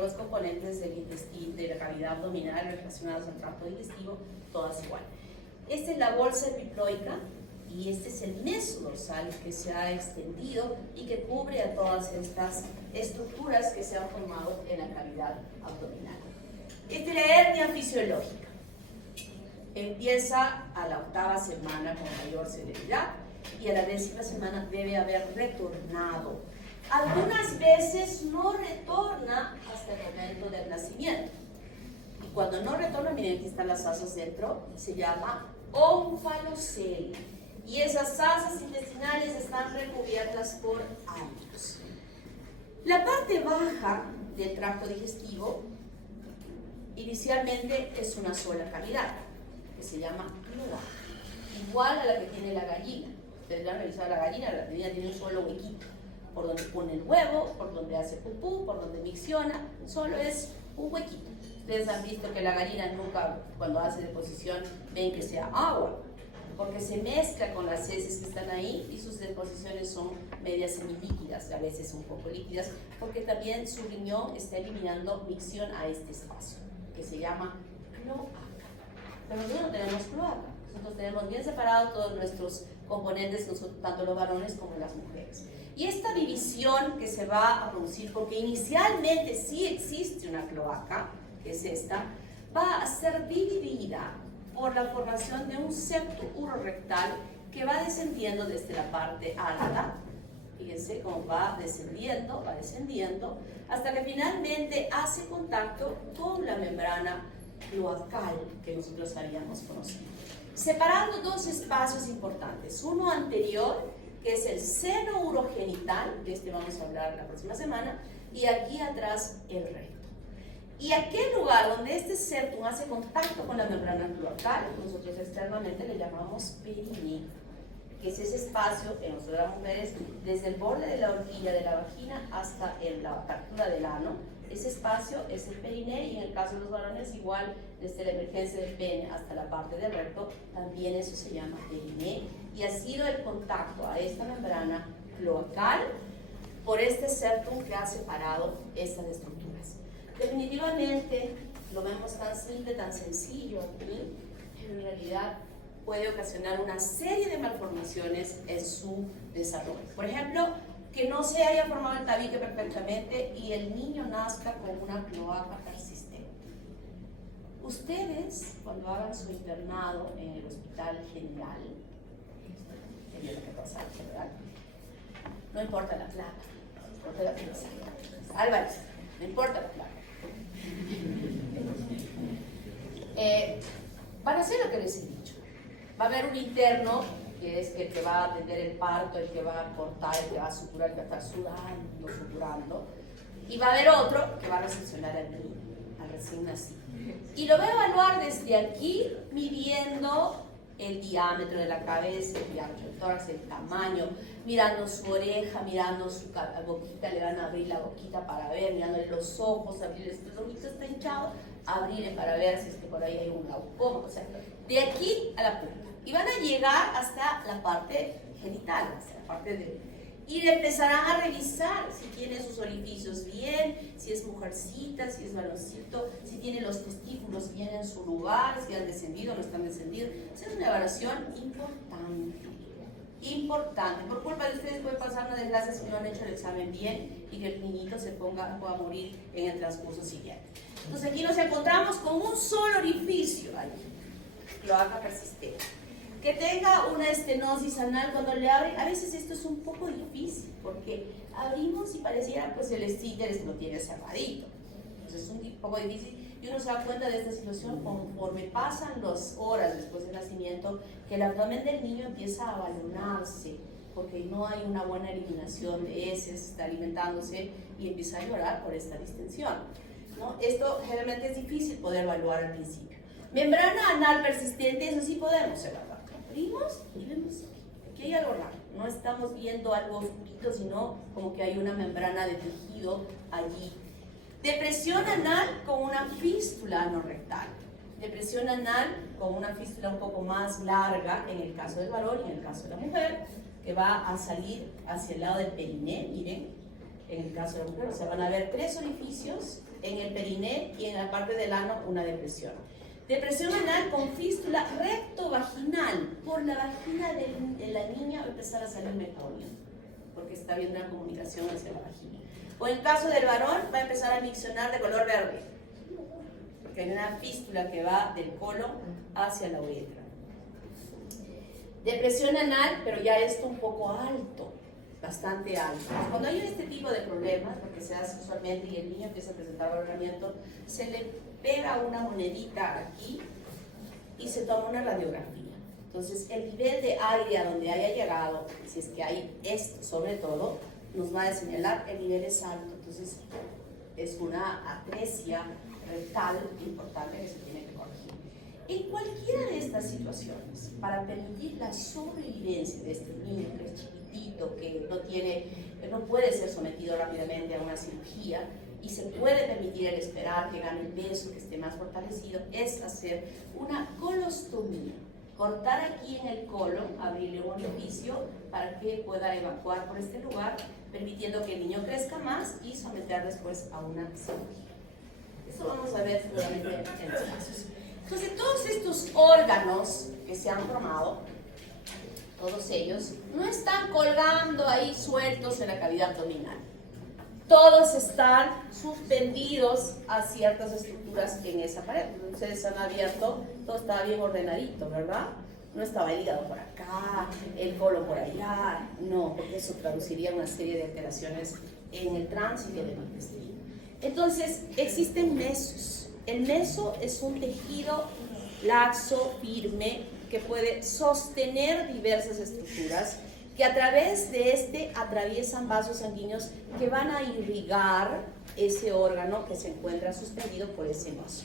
los componentes del intestino, de la cavidad abdominal relacionados al tracto digestivo, todas igual. Esta es la bolsa epiploica y este es el meso dorsal que se ha extendido y que cubre a todas estas estructuras que se han formado en la cavidad abdominal. Esta es la hernia fisiológica. Empieza a la 8ª semana con mayor celeridad y a la 10ª semana debe haber retornado. Algunas veces no retorna hasta el momento del nacimiento. Y cuando no retorna, miren, aquí están las asas dentro, se llama onfalocelia. Y esas asas intestinales están recubiertas por años. La parte baja del tracto digestivo inicialmente es una sola cavidad. que se llama cloaca, igual a la que tiene la gallina. Ustedes ya han revisado la gallina tiene un solo huequito, por donde pone el huevo, por donde hace pupú, por donde micciona, solo es un huequito. Ustedes han visto que la gallina nunca, cuando hace deposición, ven que sea agua, porque se mezcla con las heces que están ahí y sus deposiciones son medias semilíquidas, a veces un poco líquidas, porque también su riñón está eliminando micción a este espacio, que se llama cloaca. Pero nosotros no tenemos cloaca, nosotros tenemos bien separados todos nuestros componentes, tanto los varones como las mujeres. Y esta división que se va a producir, porque inicialmente sí existe una cloaca, que es esta, va a ser dividida por la formación de un septo urorectal que va descendiendo desde la parte alta. Fíjense cómo va descendiendo, hasta que finalmente hace contacto con la membrana cloacal que nosotros habíamos conocido, separando dos espacios importantes, uno anterior, que es el seno urogenital, de este vamos a hablar la próxima semana, y aquí atrás el recto. Y aquel lugar donde este septum hace contacto con la membrana cloacal, nosotros externamente le llamamos perineo, que es ese espacio en nosotros las mujeres, desde el borde de la horquilla de la vagina hasta la apertura del ano. Ese espacio es el perineo, y en el caso de los varones igual, desde la emergencia del pene hasta la parte del recto, también eso se llama perineo, y ha sido el contacto a esta membrana cloacal por este septum que ha separado estas estructuras. Definitivamente lo vemos tan simple, tan sencillo aquí, pero en realidad puede ocasionar una serie de malformaciones en su desarrollo. Por ejemplo, que no se haya formado el tabique perfectamente y el niño nazca con una cloaca persistente. Ustedes, cuando hagan su internado en el Hospital General, sería lo que pasa, ¿verdad? No importa la placa, no importa la placa. Álvarez, no importa la placa. Van a hacer lo que les he dicho. Va a haber un interno, que es el que va a atender el parto, el que va a cortar, el que va a suturar, el que va a estar suturando, y va a haber otro que va a recepcionar al niño, al recién nacido. Y lo va a evaluar desde aquí, midiendo el diámetro de la cabeza, el diámetro del tórax, el tamaño, mirando su oreja, mirando su boquita, le van a abrir la boquita para ver, mirándole los ojos, abrirle si los ojitos está hinchado, abrirle para ver si es que por ahí hay un glaucoma, o sea, de aquí a la punta. Y van a llegar hasta la parte genital, hasta la parte de... Y le empezarán a revisar si tiene sus orificios bien, si es mujercita, si es varoncito, si tiene los testículos bien en su lugar, si han descendido o no están descendidos. Esa es una evaluación importante. Por culpa de ustedes puede pasar una desgracia si no han hecho el examen bien y que el niñito pueda morir en el transcurso siguiente. Entonces aquí nos encontramos con un solo orificio ahí, cloaca persistente. Que tenga una estenosis anal cuando le abren, a veces esto es un poco difícil, porque abrimos y pareciera pues el esfínter lo tiene cerradito. Entonces es un poco difícil y uno se da cuenta de esta situación conforme pasan las horas después del nacimiento, que el abdomen del niño empieza a balonarse, porque no hay una buena eliminación de heces, está alimentándose y empieza a llorar por esta distensión, ¿no? Esto generalmente es difícil poder evaluar al principio. Membrana anal persistente, eso sí podemos evaluar. Abrimos y vemos aquí hay algo raro. No estamos viendo algo oscurito, sino como que hay una membrana de tejido allí. Depresión anal con una fístula anorrectal. Depresión anal con una fístula un poco más larga en el caso del varón y en el caso de la mujer, que va a salir hacia el lado del perineo, miren, en el caso de la mujer. O sea, van a haber 3 orificios en el perineo y en la parte del ano una depresión. Depresión anal con fístula rectovaginal. Por la vagina de la niña va a empezar a salir meconio, porque está habiendo una comunicación hacia la vagina. O en el caso del varón va a empezar a miccionar de color verde, porque hay una fístula que va del colon hacia la uretra. Depresión anal, pero ya esto un poco alto, bastante alto. Cuando hay este tipo de problemas, porque se hace usualmente y el niño empieza a presentar alargamiento, se le pega una monedita aquí y se toma una radiografía. Entonces el nivel de aire a donde haya llegado, si es que hay esto sobre todo, nos va a señalar el nivel es alto. Entonces es una atresia rectal importante que se tiene que corregir. En cualquiera de estas situaciones, para permitir la sobrevivencia de este niño que es chiquitito, que no puede ser sometido rápidamente a una cirugía y se puede permitir el esperar que gane peso, que esté más fortalecido, es hacer una colostomía. Cortar aquí en el colon, abrirle un orificio para que pueda evacuar por este lugar, permitiendo que el niño crezca más y someter después a una cirugía. Eso vamos a ver seguramente en los casos. Entonces, todos estos órganos que se han formado, todos ellos, no están colgando ahí sueltos en la cavidad abdominal. Todos están suspendidos a ciertas estructuras en esa pared. Ustedes han abierto, todo estaba bien ordenadito, ¿verdad? No estaba el hígado por acá, el colon por allá, no, porque eso traduciría una serie de alteraciones en el tránsito del intestino. Entonces, existen mesos. El meso es un tejido laxo, firme, que puede sostener diversas estructuras, que a través de este atraviesan vasos sanguíneos que van a irrigar ese órgano que se encuentra suspendido por ese meso.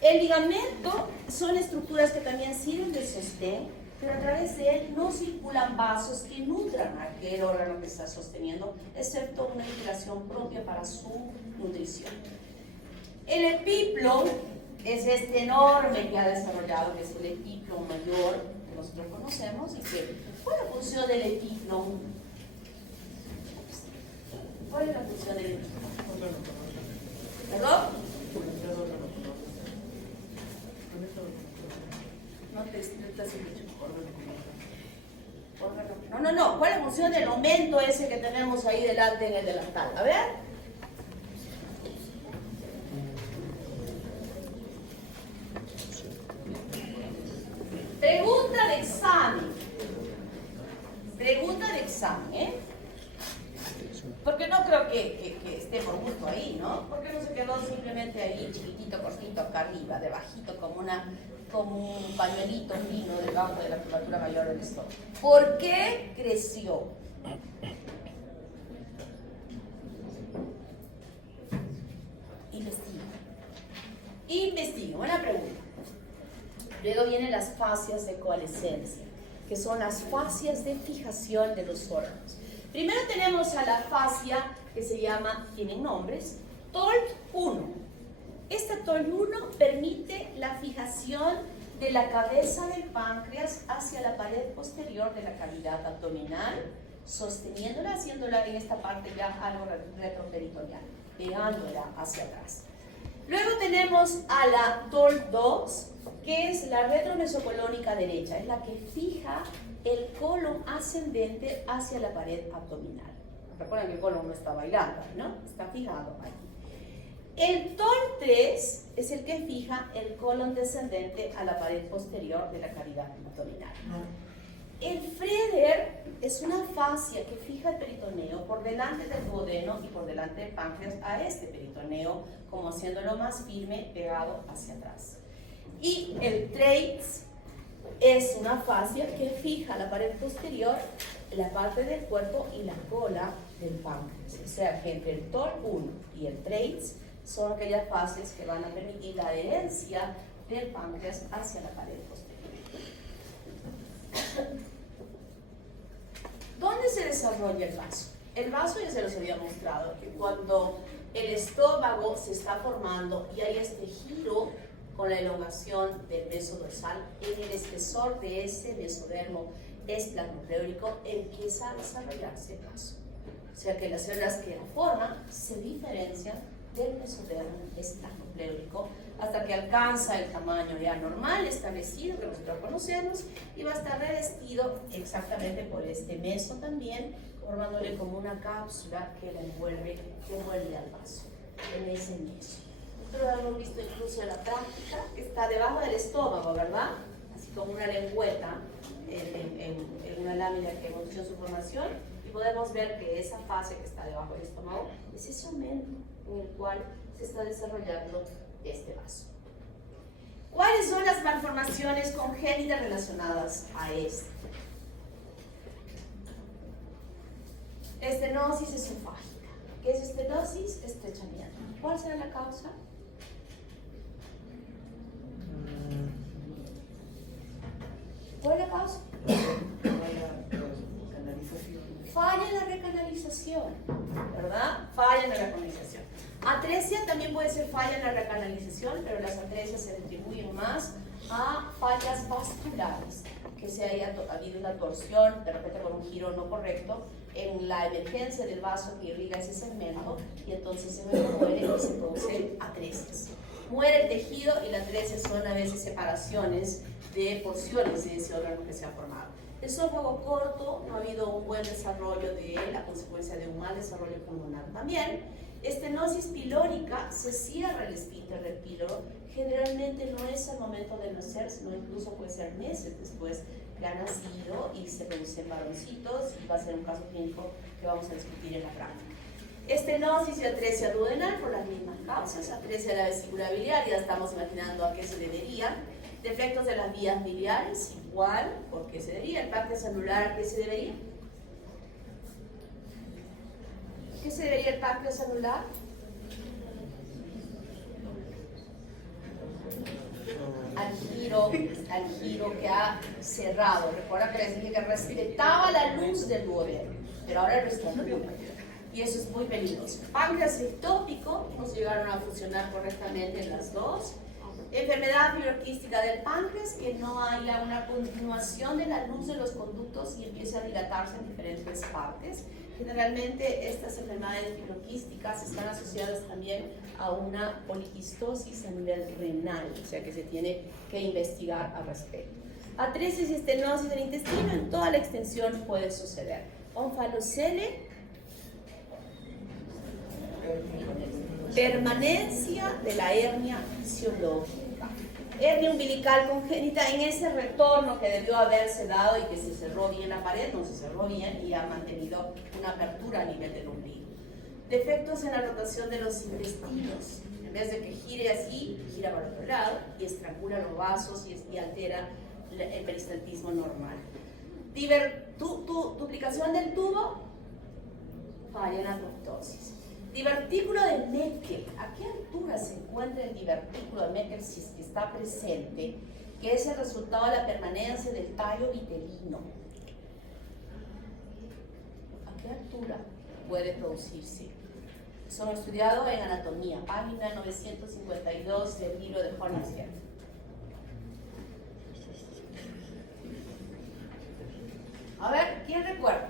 El ligamento son estructuras que también sirven de sostén, pero a través de él no circulan vasos que nutran a aquel órgano que está sosteniendo, excepto una irrigación propia para su nutrición. El epiplo es este enorme que ha desarrollado, que es el epiplo mayor que nosotros conocemos. Y que, ¿cuál es la función del epiplo? ¿Cuál es la función del epiplo? ¿Perdón? No te estás No. ¿Cuál es la función del aumento ese que tenemos ahí delante en el delantal? A ver. Pregunta de examen, ¿eh? Porque no creo que esté por gusto ahí, ¿no? ¿Por qué no se quedó simplemente ahí, chiquitito, cortito, acá arriba, debajito, como un pañuelito fino debajo de la curvatura mayor del estómago? ¿Por qué creció? Investigo, buena pregunta. Luego vienen las fascias de coalescencia, que son las fascias de fijación de los órganos. Primero tenemos a la fascia que se llama, tienen nombres, TOLT1. Esta TOLT1 permite la fijación de la cabeza del páncreas hacia la pared posterior de la cavidad abdominal, sosteniéndola, haciéndola en esta parte ya algo retroperitoneal, pegándola hacia atrás. Luego tenemos a la TOLT2, que es la retromesocolónica derecha, es la que fija el colon ascendente hacia la pared abdominal. Recuerden que el colon no está bailando, ¿no? Está fijado ahí. El TOL3 es el que fija el colon descendente a la pared posterior de la cavidad abdominal. El Freder es una fascia que fija el peritoneo por delante del duodeno y por delante del páncreas a este peritoneo, como haciéndolo más firme, pegado hacia atrás. Y el Treitz es una fascia que fija la pared posterior, la parte del cuerpo y la cola del páncreas. O sea que entre el TOL1 y el Treitz son aquellas fascias que van a permitir la adherencia del páncreas hacia la pared posterior. ¿Dónde se desarrolla el vaso? El vaso ya se los había mostrado, que cuando el estómago se está formando y hay este giro con la elongación del meso dorsal, en el espesor de ese mesodermo esplanopleurico empieza a desarrollarse el vaso. O sea que las células que la forman se diferencian del mesodermo esplanopleurico hasta que alcanza el tamaño ya normal, establecido, que nosotros conocemos, y va a estar revestido exactamente por este meso también, formándole como una cápsula que la envuelve al vaso, en ese meso. Nosotros lo hemos visto incluso en la práctica, que está debajo del estómago, ¿verdad? Así como una lengüeta en una lámina que evoluciona su formación, y podemos ver que esa fase que está debajo del estómago es ese aumento en el cual se está desarrollando este vaso. ¿Cuáles son las malformaciones congénitas relacionadas a este? Estenosis esofágica. ¿Qué es estenosis? Estrechamiento. ¿Cuál será la causa? ¿Cuál es la causa? Falla en la recanalización, ¿verdad? Falla en la recanalización. Atresia también puede ser falla en la recanalización, pero las atresias se distribuyen más a fallas vasculares, que se haya habido una torsión, de repente por un giro no correcto, en la emergencia del vaso que irriga ese segmento, y entonces se muere y se produce atresias. Muere el tejido y la atresia son a veces separaciones de porciones de ese órgano que se ha formado. El esófago corto, no ha habido un buen desarrollo de él a consecuencia de un mal desarrollo pulmonar también. Estenosis pilórica, se cierra el esfínter del píloro, generalmente no es al momento de nacer, sino incluso puede ser meses después que ha nacido y se producen varoncitos, y va a ser un caso clínico que vamos a discutir en la práctica. Estenosis y atresia duodenal por las mismas causas. Atresia de la vesícula biliar, ya estamos imaginando a qué se debería. Defectos de las vías biliares, igual, ¿por qué se debería? El páncreas anular, ¿a qué se debería? ¿Qué se debería el páncreas anular? Al giro que ha cerrado. Recuerda que les dije que respetaba la luz del duodeno, pero ahora el resto no. Y eso es muy peligroso. Páncreas ectópico, no se llegaron a funcionar correctamente en las dos. Enfermedad fibroquística del páncreas, que no haya una continuación de la luz de los conductos y empiece a dilatarse en diferentes partes. Generalmente estas enfermedades fibroquísticas están asociadas también a una poliquistosis a nivel renal, o sea que se tiene que investigar al respecto. Atresis y estenosis del intestino en toda la extensión puede suceder. Onfalocele, permanencia de la hernia fisiológica. Hernia umbilical congénita en ese retorno que debió haberse dado y que se cerró bien la pared, no se cerró bien y ha mantenido una apertura a nivel del ombligo. Defectos en la rotación de los intestinos. En vez de que gire así, gira para el otro lado y estrangula los vasos y altera el peristaltismo normal. Duplicación del tubo, falla en la apoptosis. Divertículo de Meckel. ¿A qué altura se encuentra el divertículo de Meckel si es que está presente? Que es el resultado de la permanencia del tallo vitelino. ¿A qué altura puede producirse? Son estudiados en anatomía, página 952 del libro de Hornstein. A ver, ¿quién recuerda?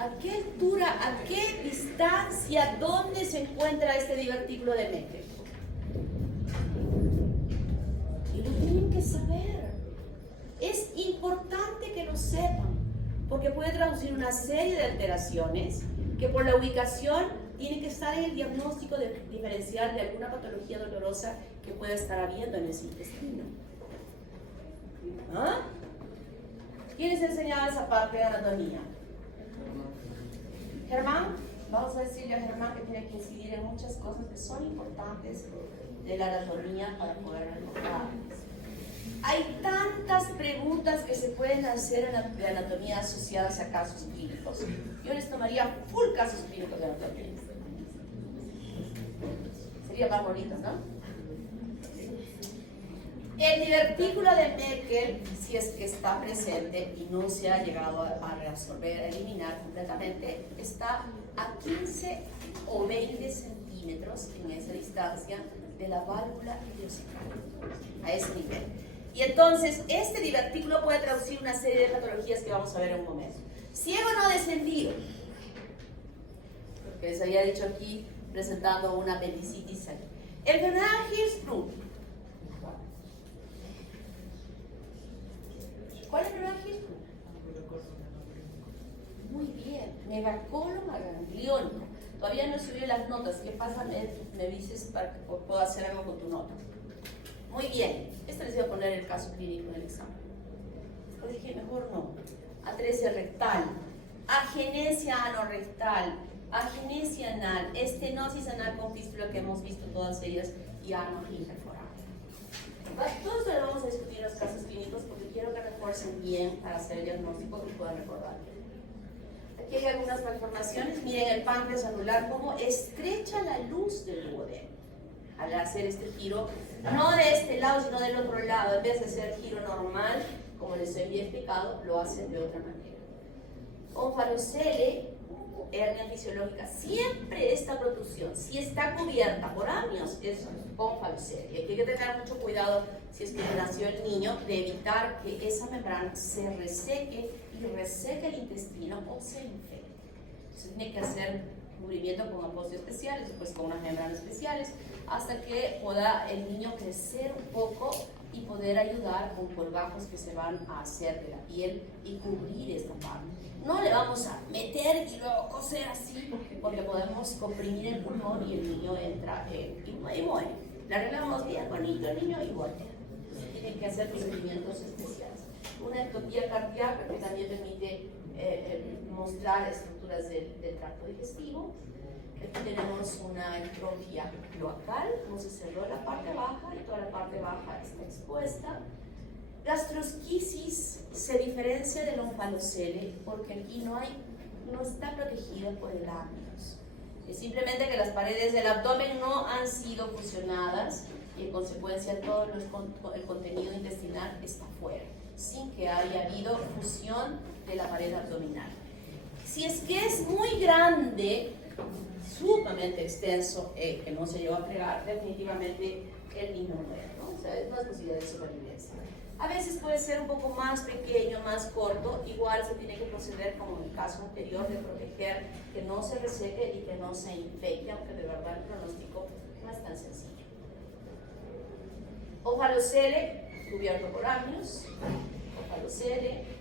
¿A qué altura, a qué distancia, dónde se encuentra este divertículo de Meckel? Y lo tienen que saber. Es importante que lo sepan, porque puede traducir una serie de alteraciones que por la ubicación tienen que estar en el diagnóstico diferencial de alguna patología dolorosa que pueda estar habiendo en ese intestino. ¿Ah? ¿Quién les enseñaba esa parte de anatomía? Germán, vamos a decirle a Germán que tiene que incidir en muchas cosas que son importantes de la anatomía para poder recordarlas. Hay tantas preguntas que se pueden hacer de anatomía asociadas a casos clínicos. Yo les tomaría full casos clínicos de anatomía. Sería más bonito, ¿no? El divertículo de Meckel, si es que está presente y no se ha llegado a reabsorber, a eliminar completamente, está a 15 o 20 centímetros en esa distancia de la válvula ileocecal, a ese nivel. Y entonces, este divertículo puede traducir una serie de patologías que vamos a ver en un momento. Ciego no descendido, que les había dicho aquí, presentando una apendicitis. Enfermedad Hirschsprung. ¿Cuál es el enfermedad Hirschsprung? Muy bien, megacolon gangliónico. Todavía no subí las notas. ¿Qué pasa? Me dices para que pueda hacer algo con tu nota. Muy bien. Esto les voy a poner el caso clínico en el examen. Después dije, mejor no. Atresia rectal, agenesia anorrectal, agenesia anal, estenosis anal con fístula que hemos visto todas ellas y ano interforamen. Todo esto lo vamos a discutir en los casos clínicos porque quiero que refuercen bien para hacer el diagnóstico y puedan recordar. Aquí hay algunas malformaciones. Miren el páncreas anular cómo estrecha la luz del duodeno al hacer este giro, no de este lado sino del otro lado. En vez de ser giro normal, como les había explicado, lo hacen de otra manera. Onfalocele, hernia fisiológica, siempre esta protrusión, si está cubierta por amnios, es onfalocele. Y aquí hay que tener mucho cuidado, si es que nació el niño, de evitar que esa membrana se reseque y reseque el intestino o se infecte. Entonces tiene que hacer cubrimiento con apósitos especiales, pues con unas membranas especiales, hasta que pueda el niño crecer un poco y poder ayudar con colgajos que se van a hacer de la piel y cubrir esta parte. No le vamos a meter y luego coser así, porque podemos comprimir el pulmón y el niño entra y muere. Le arreglamos bien bonito el niño y muere. Tienen que hacer procedimientos especiales. Una ectopía cardíaca que también permite mostrar estructuras del tracto digestivo. Aquí tenemos una entrofia cloacal, como se cerró la parte baja y toda la parte baja está expuesta. Gastrosquisis se diferencia del onfalocele porque aquí no está protegida por el amnios. Es simplemente que las paredes del abdomen no han sido fusionadas y en consecuencia todo el contenido intestinal está fuera, sin que haya habido fusión de la pared abdominal. Si es que es muy grande, sumamente extenso, que no se llegó a fregar, definitivamente el niño muere, ¿no? O sea, es más posibilidad de sobrevivencia. A veces puede ser un poco más pequeño, más corto, igual se tiene que proceder, como en el caso anterior, de proteger que no se reseque y que no se infecte, aunque de verdad el pronóstico no es tan sencillo. Onfalocele, cubierto por amnios, onfalocele,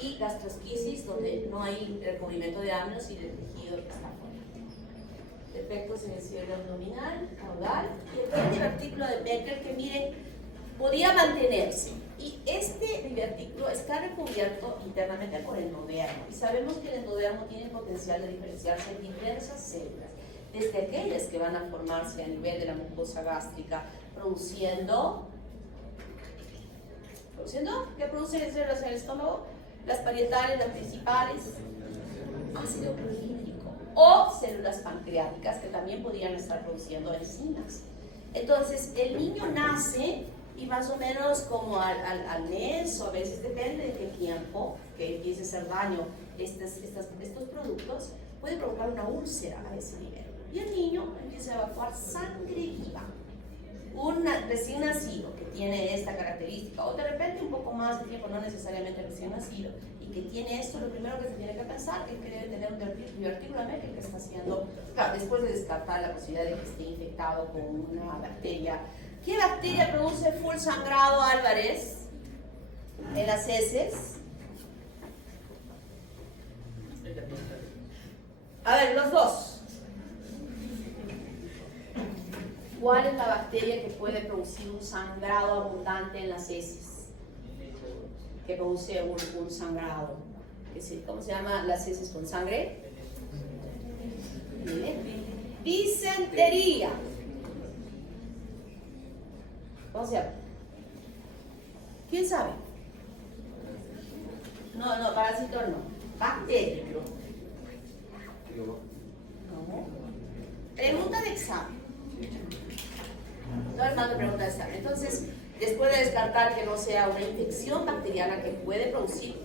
y gastrosquisis, donde no hay recubrimiento de amnios y el tejido que está fuera. Defectos en el cierre abdominal, caudal, y el gran divertículo de Becker, que miren, podía mantenerse. Y este divertículo está recubierto internamente por el endodermo. Y sabemos que el endodermo tiene el potencial de diferenciarse en diversas células, desde aquellas que van a formarse a nivel de la mucosa gástrica, produciendo ¿qué producen las células en el estómago? Las parietales, las principales, ácido clorhídrico, o células pancreáticas que también podrían estar produciendo enzimas. Entonces, el niño nace y más o menos como al mes, o a veces depende de qué tiempo que empiece a hacer daño estos productos, puede provocar una úlcera a ese nivel. Y el niño empieza a evacuar sangre viva. Un recién nacido que tiene esta característica, o de repente un poco más de tiempo, no necesariamente recién nacido, y que tiene esto, lo primero que se tiene que pensar es que debe tener un divertículo Becker que está haciendo, claro, después de descartar la posibilidad de que esté infectado con una bacteria. ¿Qué bacteria produce full sangrado, Álvarez? En las heces. A ver, los dos. ¿Cuál es la bacteria que puede producir un sangrado abundante en las heces? Que produce un sangrado. ¿Cómo se llama las heces con sangre? Disentería. ¿Cómo se llama? ¿Quién sabe? No, parásito no. Bacteria. No. Pregunta de examen. No es más de pregunta de examen. Entonces, después de descartar que no sea una infección bacteriana que puede producir,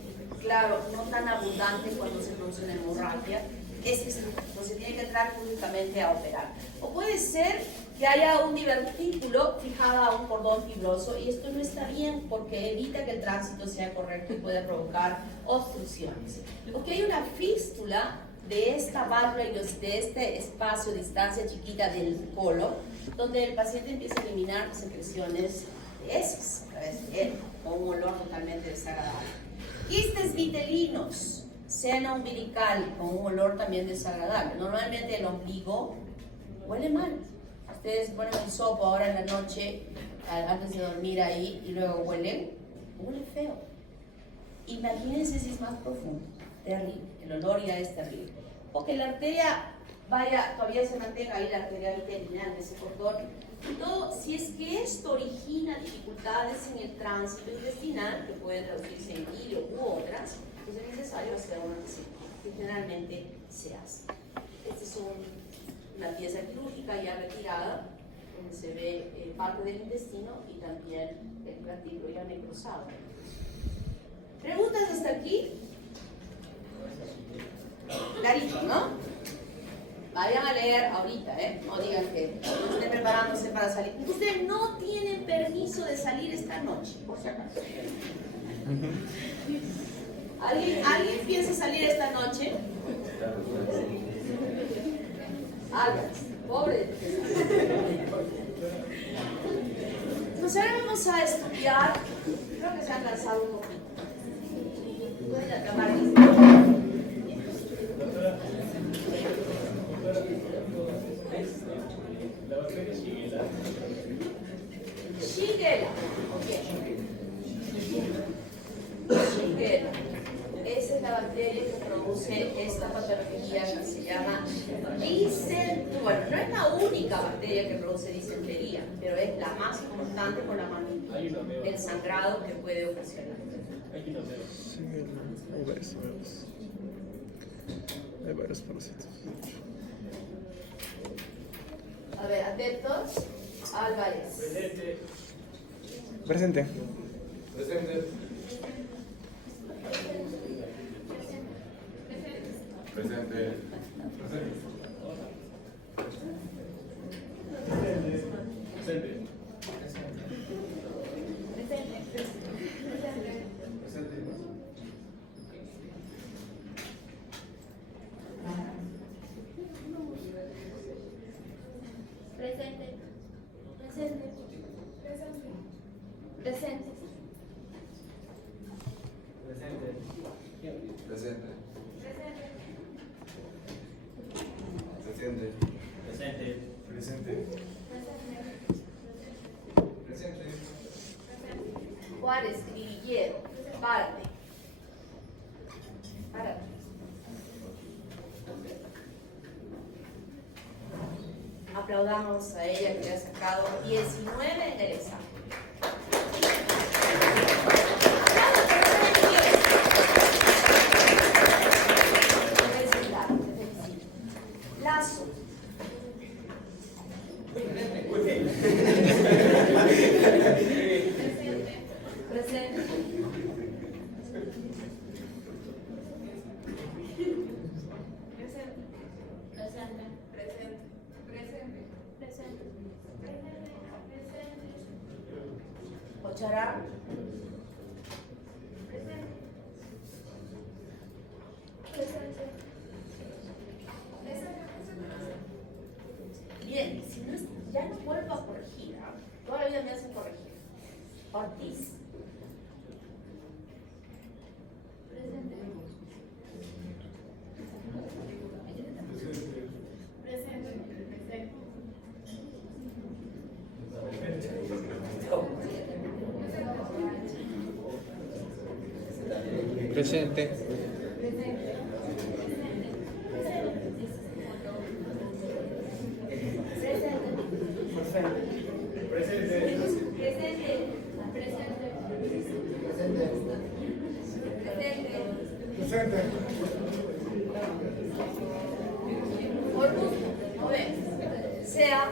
claro, no tan abundante cuando se produce una hemorragia, entonces tiene que entrar públicamente a operar. O puede ser que haya un divertículo fijado a un cordón fibroso, y esto no está bien porque evita que el tránsito sea correcto y puede provocar obstrucciones. O que hay una fístula de esta válvula y de este espacio, distancia chiquita del colon, donde el paciente empieza a eliminar secreciones de heces a través de él, con un olor totalmente desagradable. Quistes vitelinos, seno umbilical, con un olor también desagradable. Normalmente el ombligo huele mal. Ustedes ponen un sopo ahora en la noche, antes de dormir ahí, y luego huele feo. Imagínense si es más profundo, terrible, el olor ya es terrible. O que la arteria todavía se mantenga ahí, la arteria vitelina de ese cordón. Y todo, si es que esto origina dificultades en el tránsito intestinal, que puede traducirse en hilio u otras, pues es necesario hacer una resección, que generalmente se hace. Esta es una pieza quirúrgica ya retirada, donde se ve parte del intestino y también el platillo, ya necrosado. ¿Preguntas hasta aquí? Clarito, ¿no? Vayan a leer ahorita, no digan que estén preparándose para salir. Ustedes no tienen permiso de salir esta noche, por si acaso. ¿Alguien piensa salir esta noche? Háganse, pobre. Pues ahora vamos a estudiar. Creo que se han cansado un poquito. Pueden acabar Shigella. Shigella. Esa es la bacteria que produce esta patología que se llama disentería. Bueno, no es la única bacteria que produce disentería, pero es la más importante por la magnitud del sangrado que puede ocasionar. Sí, hay varios parásitos. A ver, atentos. Álvarez. Presente. Presente. Presente. Presente. Juárez, Grillero, parte. Párate. Aplaudamos a ella que le ha sacado 19 en el examen. Lazo. Presente. Ochará. Bien, si no, ya no vuelvo a corregir. Toda la vida me hacen corregir. Ortiz. Presente. Sea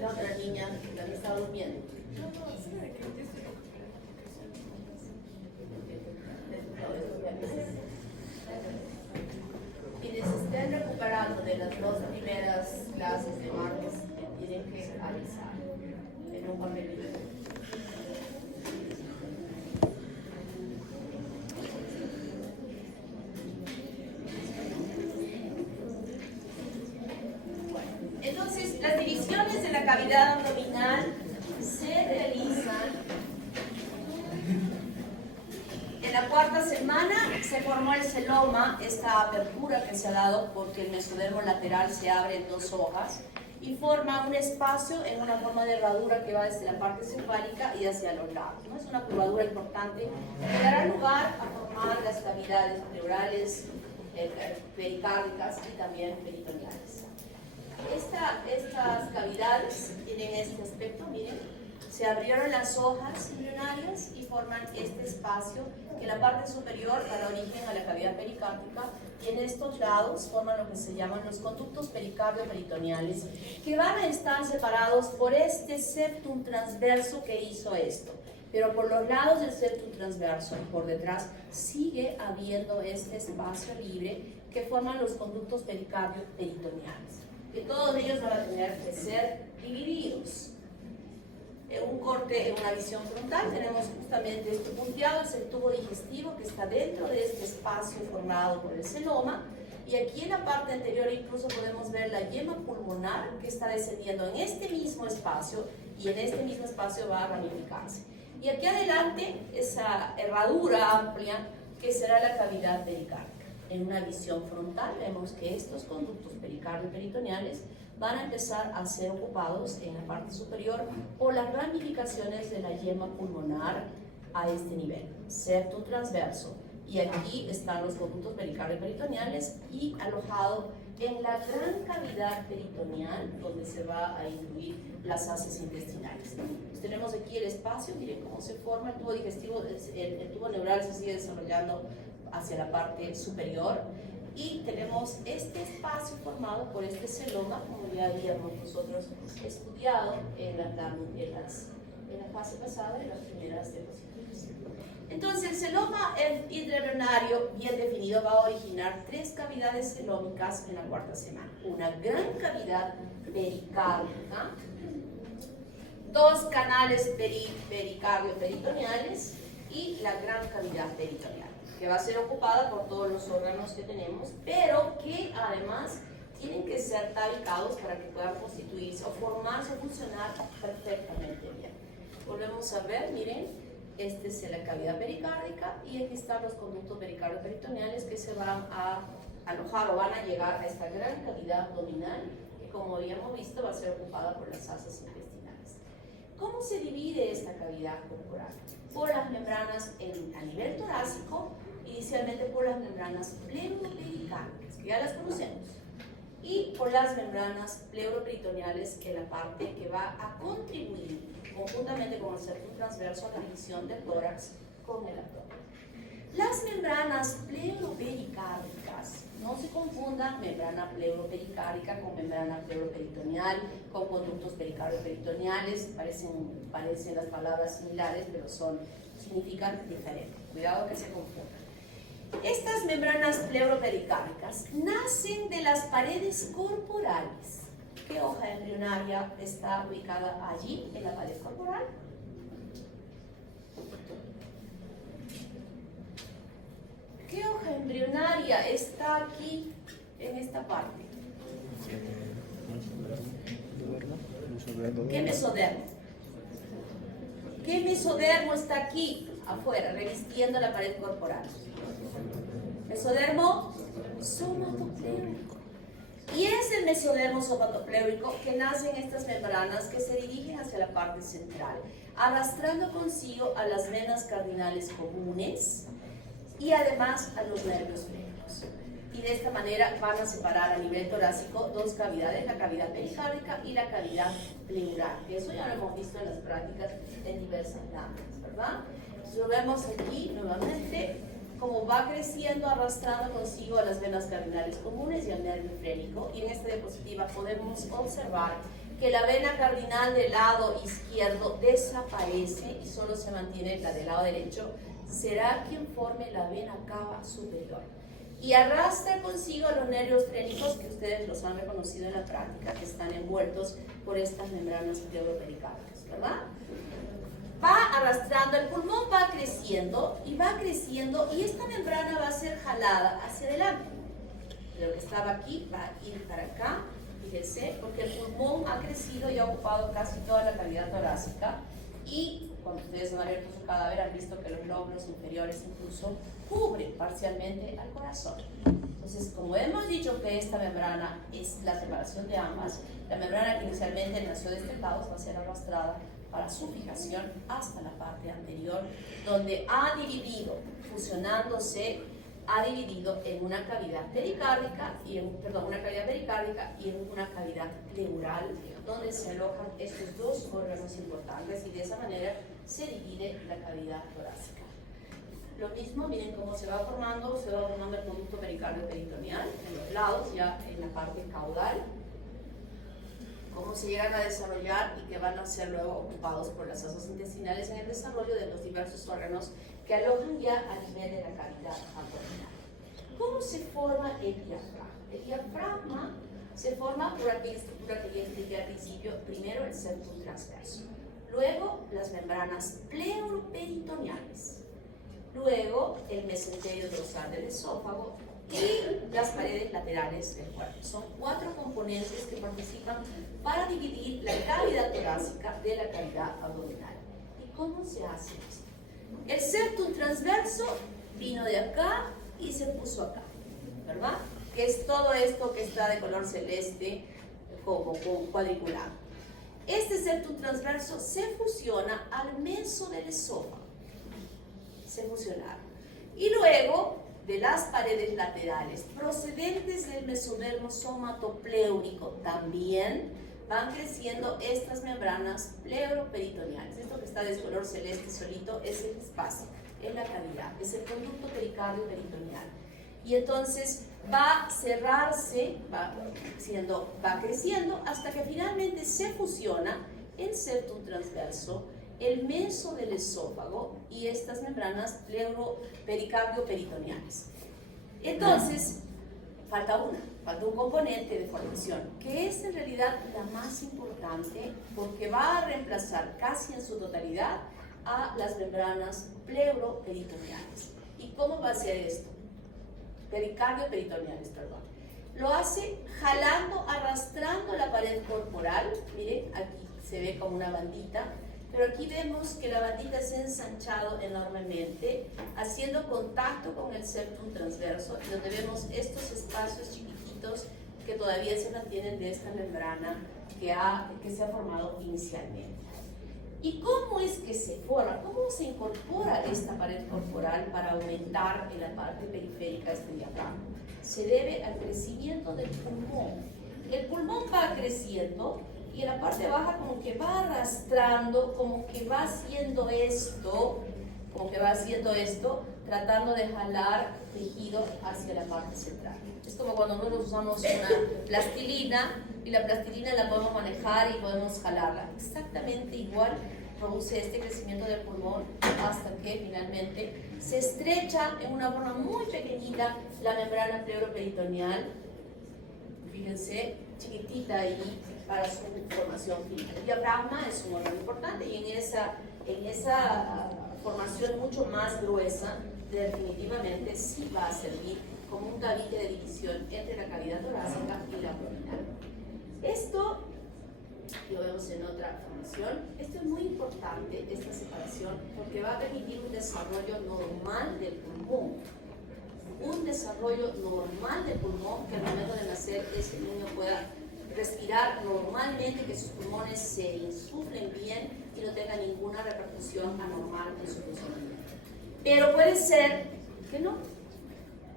la otra niña, la que estaba durmiendo. Quienes se estén recuperando de las dos primeras clases de martes tienen que avisar en un papelito. Entonces, las divisiones de la cavidad abdominal se realizan en la cuarta semana. Se formó el celoma, esta apertura que se ha dado porque el mesodermo lateral se abre en dos hojas y forma un espacio en una forma de herradura que va desde la parte cefálica y hacia los lados, ¿no? Es una curvatura importante que dará lugar a formar las cavidades pleurales, pericárdicas y también peritoneales. Estas cavidades tienen este aspecto, miren, Se abrieron las hojas embrionarias y forman este espacio que en la parte superior da origen a la cavidad pericárdica, y en estos lados forman lo que se llaman los conductos pericardio-peritoneales, que van a estar separados por este septum transverso que hizo esto. Pero por los lados del septum transverso y por detrás sigue habiendo este espacio libre que forman los conductos pericardio-peritoneales, que todos ellos van a tener que ser divididos. En un corte, en una visión frontal, tenemos justamente este punteado, es el tubo digestivo que está dentro de este espacio formado por el celoma, y aquí en la parte anterior incluso podemos ver la yema pulmonar que está descendiendo en este mismo espacio, y en este mismo espacio va a ramificarse. Y aquí adelante, esa herradura amplia que será la cavidad pericárdica. En una visión frontal vemos que estos conductos pericardio-peritoneales van a empezar a ser ocupados en la parte superior por las ramificaciones de la yema pulmonar a este nivel, septum transverso. Y aquí están los conductos pericardio-peritoneales y alojado en la gran cavidad peritoneal, donde se va a incluir las haces intestinales. Pues tenemos aquí el espacio, miren cómo se forma el tubo digestivo, el tubo neural se sigue desarrollando hacia la parte superior, y tenemos este espacio formado por este celoma, como ya habíamos nosotros estudiado en la fase pasada, en las primeras diapositivas. Entonces, el celoma intraembrionario bien definido va a originar 3 cavidades celómicas en la cuarta semana. Una gran cavidad pericárdica, 2 canales pericardio-peritoneales y la gran cavidad peritoneal, que va a ser ocupada por todos los órganos que tenemos, pero que además tienen que ser tabicados para que puedan constituirse o formarse o funcionar perfectamente bien. Volvemos a ver, miren. Esta es la cavidad pericárdica, y aquí están los conductos pericardio-peritoneales que se van a alojar o van a llegar a esta gran cavidad abdominal, que como habíamos visto va a ser ocupada por las haces intestinales. ¿Cómo se divide esta cavidad corporal? Por las membranas a nivel torácico, inicialmente por las membranas pleuropericárdicas, que ya las conocemos, y por las membranas pleuroperitoneales, que es la parte que va a contribuir conjuntamente con el septum transverso a la división del tórax con el abdomen. Las membranas pleuropericárdicas, no se confundan membrana pleuropericárdica con membrana pleuroperitoneal, con conductos pericardio-peritoneales, parecen las palabras similares, pero significan diferente. Cuidado que se confundan. Estas membranas pleuropericárdicas nacen de las paredes corporales. ¿Qué hoja embrionaria está ubicada allí en la pared corporal? ¿Qué hoja embrionaria está aquí en esta parte? ¿Qué mesodermo? ¿Qué mesodermo está aquí afuera, revistiendo la pared corporal? Mesodermo somatopleurico. Y es el mesodermo somatopleurico que nace en estas membranas que se dirigen hacia la parte central, arrastrando consigo a las venas cardinales comunes y además a los nervios frénicos. Y de esta manera van a separar a nivel torácico 2 cavidades, la cavidad pericárdica y la cavidad pleural. Eso ya lo hemos visto en las prácticas en diversas láminas, ¿verdad? Lo vemos aquí nuevamente, como va creciendo, arrastrando consigo a las venas cardinales comunes y al nervio frénico. Y en esta diapositiva podemos observar que la vena cardinal del lado izquierdo desaparece y solo se mantiene la del lado derecho. Será quien forme la vena cava superior. Y arrastra consigo los nervios frénicos, que ustedes los han reconocido en la práctica, que están envueltos por estas membranas pleuropericárdicas, ¿verdad? Va arrastrando, el pulmón va creciendo, y esta membrana va a ser jalada hacia adelante. Lo que estaba aquí va a ir para acá, fíjense, porque el pulmón ha crecido y ha ocupado casi toda la cavidad torácica, y cuando ustedes han abierto su cadáver han visto que los lóbulos inferiores incluso cubren parcialmente al corazón. Entonces, como hemos dicho que esta membrana es la separación de ambas, la membrana que inicialmente nació de este lado va a ser arrastrada para su fijación hasta la parte anterior, donde ha dividido, fusionándose ha dividido en una cavidad pericárdica y en una cavidad pleural, donde se alojan estos dos órganos importantes, y de esa manera se divide la cavidad torácica. Lo mismo, miren cómo se va formando el conducto pericardio-peritoneal en los lados, ya en la parte caudal, cómo se llegan a desarrollar y que van a ser luego ocupados por las asas intestinales en el desarrollo de los diversos órganos que alojan ya a nivel de la cavidad abdominal. ¿Cómo se forma el diafragma? El diafragma se forma por aquella estructura que ya expliqué al principio. Primero el septum transverso, luego las membranas pleuroperitoneales, luego el mesenterio dorsal del esófago y las paredes laterales del cuerpo. Son 4 componentes que participan para dividir la cavidad torácica de la cavidad abdominal. ¿Y cómo se hace esto? El septum transverso vino de acá y se puso acá, ¿verdad? Que es todo esto que está de color celeste, como cuadriculado. Este septum transverso se fusiona al meso del esófago. Se fusionaron. Y luego, de las paredes laterales procedentes del mesodermo somatopleúrico, también van creciendo estas membranas pleuroperitoneales. Esto que está de color celeste solito es el espacio, es la cavidad, es el conducto pericardio-peritoneal. Y entonces va a cerrarse, va creciendo hasta que finalmente se fusiona el septum transverso, el meso del esófago y estas membranas pericardio-peritoneales. Entonces, falta un componente de formación, que es en realidad la más importante, porque va a reemplazar casi en su totalidad a las membranas pleuroperitoneales. ¿Y cómo va a ser esto? Pericardio-peritoneales, perdón. Lo hace jalando, arrastrando la pared corporal. Miren, aquí se ve como una bandita, pero aquí vemos que la bandita se ha ensanchado enormemente, haciendo contacto con el septum transverso, donde vemos estos espacios chiquititos que todavía se mantienen de esta membrana que se ha formado inicialmente. ¿Y cómo es que se forma? ¿Cómo se incorpora esta pared corporal para aumentar en la parte periférica este diafragma? Se debe al crecimiento del pulmón. El pulmón va creciendo y en la parte baja como que va arrastrando, como que va haciendo esto, tratando de jalar tejido hacia la parte central. Es como cuando nosotros usamos una plastilina y la plastilina la podemos manejar y podemos jalarla. Exactamente igual produce este crecimiento del pulmón hasta que finalmente se estrecha en una forma muy pequeñita la membrana pleuroperitoneal. Fíjense, chiquitita ahí para su formación final. El diafragma es un órgano importante y en esa formación mucho más gruesa, definitivamente sí va a servir como un gabinete de división entre la cavidad torácica y la abdominal. Esto lo vemos en otra formación. Esto es muy importante, esta separación, porque va a permitir un desarrollo normal del pulmón. Un desarrollo normal del pulmón, que al momento de nacer ese niño pueda respirar normalmente, que sus pulmones se insuflen bien y no tenga ninguna repercusión anormal en su funcionamiento. Pero puede ser que no,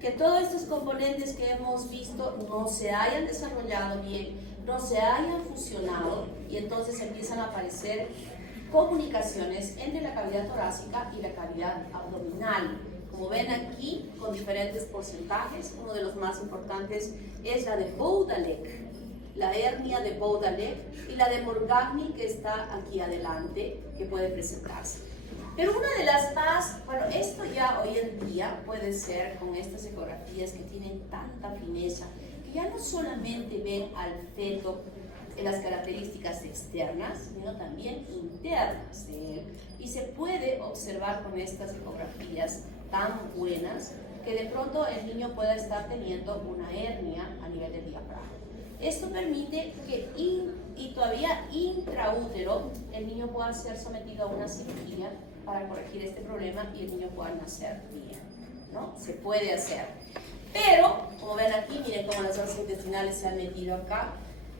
que todos estos componentes que hemos visto no se hayan desarrollado bien, no se hayan fusionado, y entonces empiezan a aparecer comunicaciones entre la cavidad torácica y la cavidad abdominal. Como ven aquí, con diferentes porcentajes, uno de los más importantes es la de Bowdalek, la hernia de Bowdalek, y la de Morgagni, que está aquí adelante, que puede presentarse. Pero una de las más, bueno, esto ya hoy en día puede ser con estas ecografías que tienen tanta fineza, que ya no solamente ven al feto en las características externas, sino también internas de él, y se puede observar con estas ecografías tan buenas que de pronto el niño pueda estar teniendo una hernia a nivel del diafragma. Esto permite que y todavía intraútero el niño pueda ser sometido a una cirugía para corregir este problema y el niño pueda nacer bien, ¿no? Se puede hacer. Pero, como ven aquí, miren cómo las asas intestinales se han metido acá.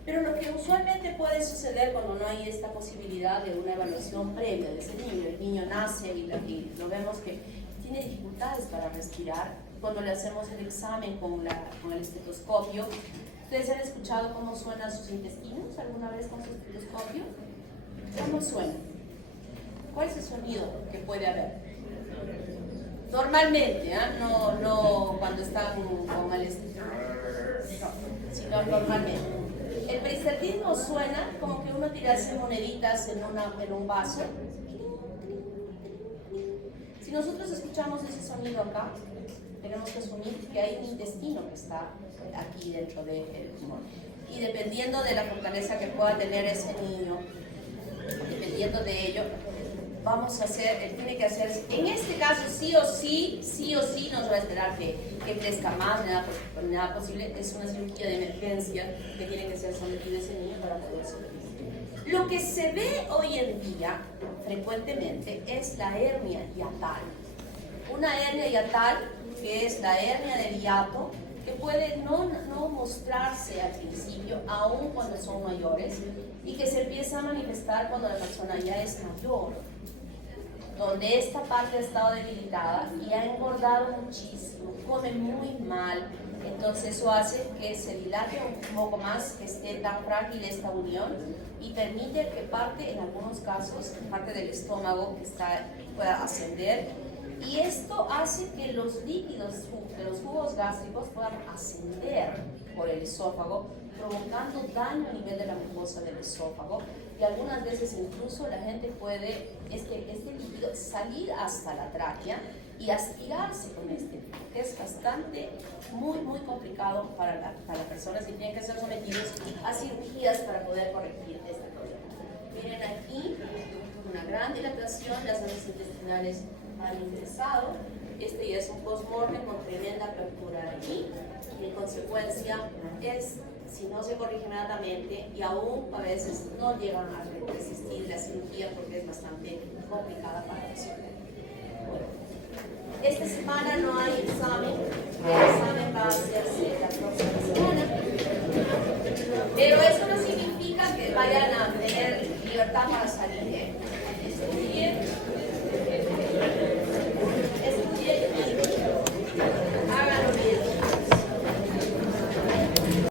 Pero lo que usualmente puede suceder cuando no hay esta posibilidad de una evaluación previa de ese niño, el niño nace y lo vemos que tiene dificultades para respirar, cuando le hacemos el examen con el estetoscopio. ¿Ustedes han escuchado cómo suenan sus intestinos alguna vez con su estetoscopio? ¿Cómo suena? ¿Cuál es el sonido que puede haber? Normalmente, no cuando están con el estetoscopio, sino normalmente. El peristatismo suena como que uno tirase moneditas en un vaso. Si nosotros escuchamos ese sonido acá, tenemos que asumir que hay un intestino que está aquí dentro del pulmón. Y dependiendo de la fortaleza que pueda tener ese niño, dependiendo de ello, vamos a hacer, él tiene que hacer, en este caso sí o sí, no se va a esperar que crezca más, nada posible, es una cirugía de emergencia que tiene que ser sometido ese niño para poder sobrevivir. Lo que se ve hoy en día frecuentemente es la hernia hiatal. Una hernia hiatal, que es la hernia del hiato, que puede no mostrarse al principio, aun cuando son mayores, y que se empieza a manifestar cuando la persona ya es mayor, donde esta parte ha estado debilitada y ha engordado muchísimo, come muy mal, entonces eso hace que se dilate un poco más, que esté tan frágil esta unión y permite que en algunos casos, parte del estómago pueda ascender, y esto hace que los líquidos de los jugos gástricos puedan ascender por el esófago, provocando daño a nivel de la mucosa del esófago, y algunas veces incluso la gente puede este líquido salir hasta la tráquea y aspirarse con este líquido, que es bastante, muy complicado para las personas que tienen que ser sometidos a cirugías para poder corregir este problema. Miren aquí, una gran dilatación, las heces intestinales han ingresado, este ya es un post-mortem con tremenda apertura aquí, y en consecuencia si no se corrige inmediatamente, y aún a veces no llegan a resistir la cirugía porque es bastante complicada para resolver. Bueno, esta semana no hay examen, el examen va a hacerse la próxima semana, pero eso no significa que vayan a tener libertad para salir